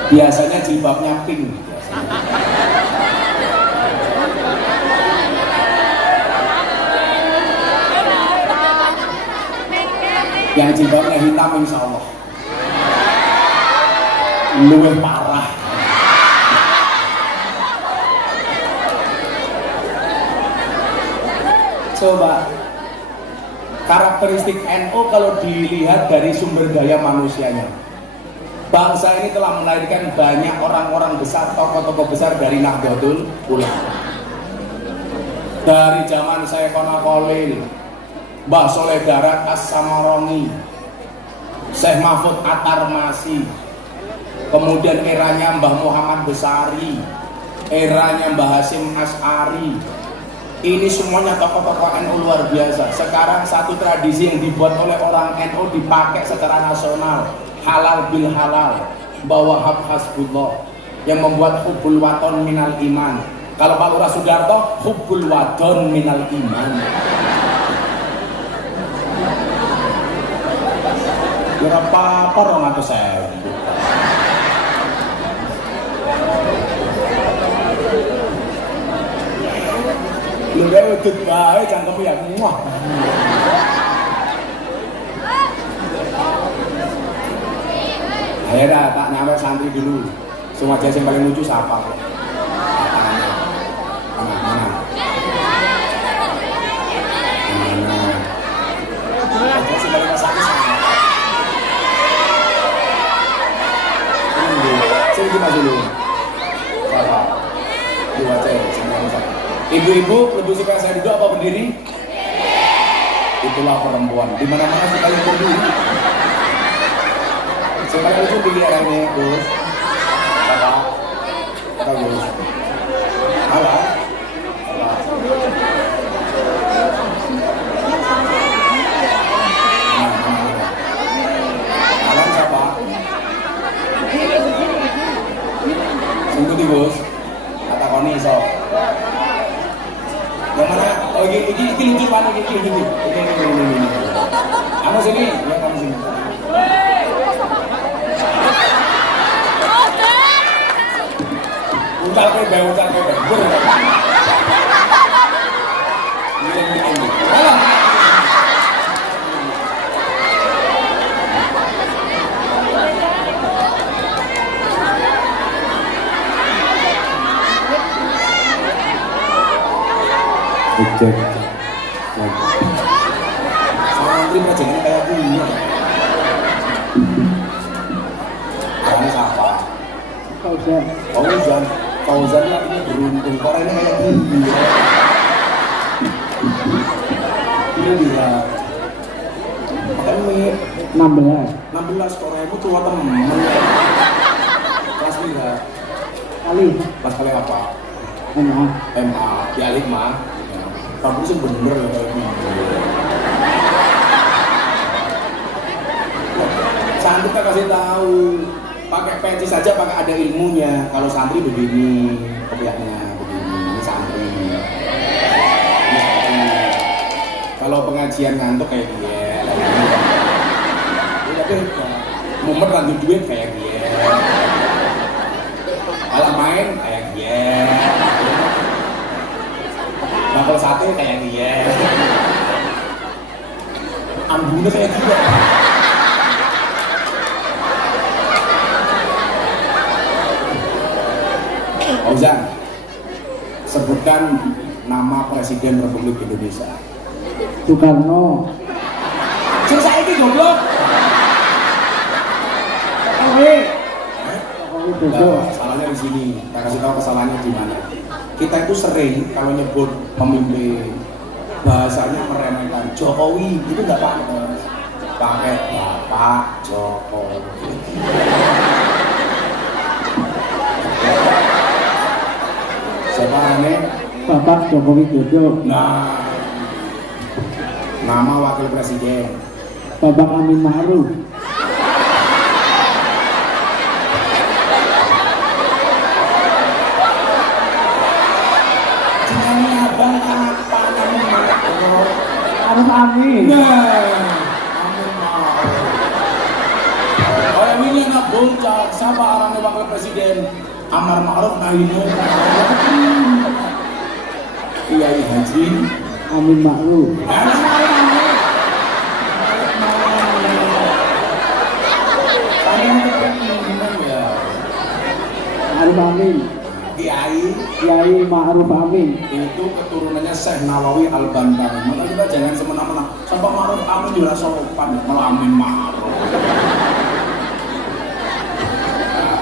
Biasanya jilbabnya pink. Yang jilbabnya hitam insya Allah luwih parah. Coba karakteristik NU kalau dilihat dari sumber daya manusianya, bangsa ini telah melahirkan banyak orang-orang besar, tokoh-tokoh besar dari Nahdlatul Ulama. Dari zaman Syekhona Khalil, Mbah Soleh Darat As-Samaroni, Syekh Mahfud At-Tarmasi, kemudian eranya Mbah Muhammad Besari, eranya Mbah Hasyim Asy'ari. Ini semuanya tokoh-tokoh NU luar biasa. Sekarang satu tradisi yang dibuat oleh orang NU dipakai secara nasional, halal bil halal, bahwa hab hasbullah, yang membuat hubbul waton minal iman. Kalau Pak Lurah Sudarto, hubbul wadon minal iman. Berapa orang atau saya? Lu udah wedut bae cangkemmu ya muah. Akhirnya tak nyampe santri dulu. Semua aja yang paling lucu siapa? Mana? Aja paling sakit. Sini mas dulu. Bapak. Dua cewek sama. Ibu-ibu lebih suka saya duduk apa berdiri? Itulah perempuan. Di mana-mana suka yang berdiri. Coba lucu pilihannya, Gus. Bapak. Bagus. Halo. Alam siapa? Sungguh Gus. Kata koni sok. Yang mana? Oh ini lucu banget ini. Kamu sini, ya kamu sini. Ucal kowe. Cek. Santri mah jangan kayak gini. Kamu siapa? Fauzan lah ini beruntung. Korenya kayak gini. Ini dia. Makanya 16 Koremu tua temen. Kelas berapa? Kelas kali apa? MA. Dialik mah. Kamu sih bener ya kayak gini. Santri kita kasih tahu, pakai peci saja, pakai ada ilmunya. Kalau santri begini, kopiahnya begini, ini santri. Kalau pengajian ngantuk kayak dia, tapi mumet lanjut duit kayak dia. Kalau main kayak dia. Bakal sate kayak dia. Ambune kayak dia. Fauzan, sebutkan nama Presiden Republik Indonesia. Soekarno. Sing saiki goblok. Jokowi. Salah Soalnya di sini, saya kasih tahu kesalahannya di mana. Kita itu sering kalau nyebut pemimpin bahasanya meremehkan Jokowi, itu nggak pantas. Pakai Bapak Jokowi. Siapa ini? Bapak Joko Widodo, Nah, nama wakil presiden. Bapak Amin Ma'ruf, Ini abang apa namanya? Ma'ruf Amin, Nah, Amin Ma'ruf. Orang ini anak bocah, siapa orangnya wakil presiden? Amar Ma'ruf Nahinu. Iya, Haji. Amin Ma'ruf, Ma'ruf Amin, Kiai Kiai Ma'ruf Amin, itu keturunannya Syekh Nawawi Al-Bantani. Maka kita jangan semena-mena sampai Ma'ruf Amin juga sopan, malah Amin Ma'ruf. Nah,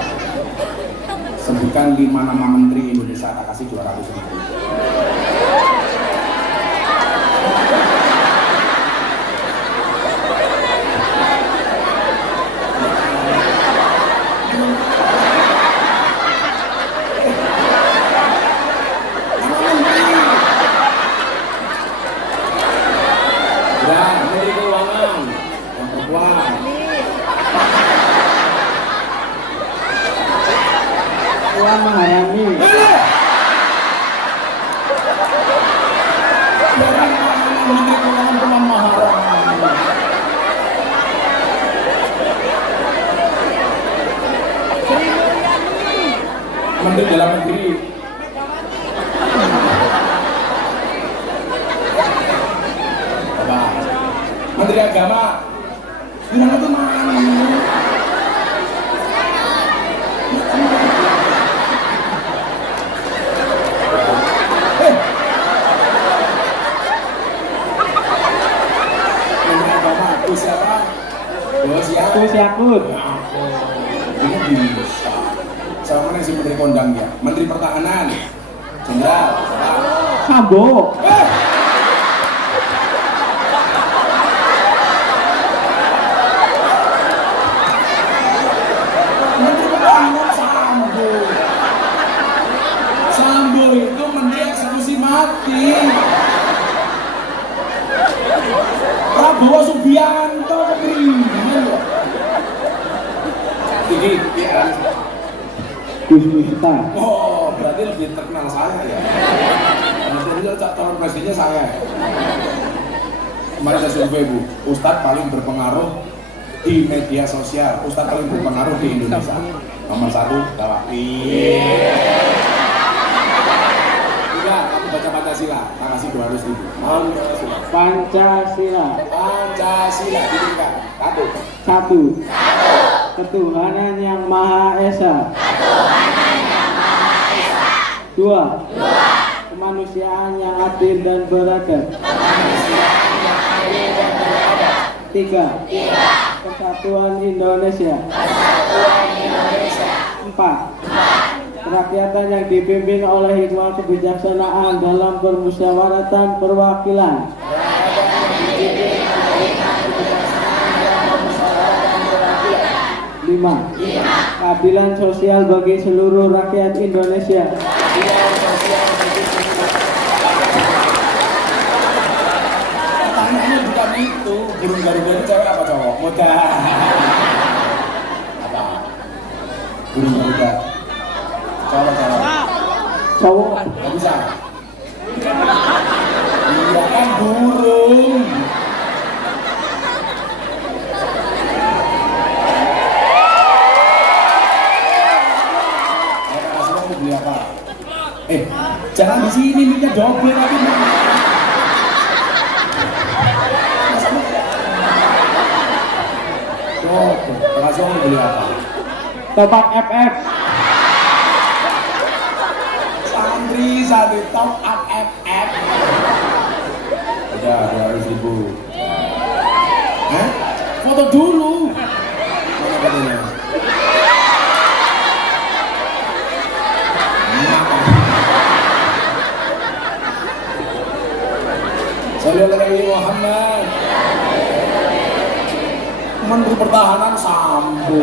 sebutkan 5 nama menteri Indonesia, tak kasih 200.000. Menteri Keuangan yang perempuan. Puan Maharani, Menteri Keuangan Puan Maharani. Menteri Dalam Negeri. Bapak. Menteri Agama. Bilang itu mana? Menteri Agama itu siapa? Bos ya. Gus Yakut, Ini bisa. Sama mana si Menteri Kondangnya? Menteri Pertahanan. Jenderal. Sambo, Menteri Pertahanan Sambo. Sambo itu menteri eksekusi mati. Prabowo Subianto kepingin loh. Ini ya. Gus Miftah, Oh, berarti lebih terkenal saya ya. Nanti calon presidennya saya. Kemarin saya survei Bu, Ustadz paling berpengaruh di media sosial, Ustadz paling berpengaruh di Indonesia. Nomor 1, Tawafi. Tiga, aku baca Pancasila, tak kasih 200.000. Pancasila. Pancasila, Pancasila, tiga, satu. 1. Ketuhanan yang Maha Esa, 2. Kemanusiaan yang adil dan beradab, 3. Persatuan Indonesia, 4. Kerakyatan yang dipimpin oleh hikmah kebijaksanaan dalam permusyawaratan perwakilan, 5. Keadilan sosial bagi seluruh rakyat Indonesia. Pertanyaannya bukan itu, burung garuda itu cewek apa cowok? Muda. Apa? Burung garuda. Cowok. Cowok, Gak bisa. Iya kan burung. Mau beli apa? Jangan di sini, mic-nya double lagi. Makasih mau beli apa? Topak FF, Santri top up FF. Udah 200.000. Foto dulu. Mana fotonya? sholli ala Nabi Muhammad. Menteri Pertahanan sampo.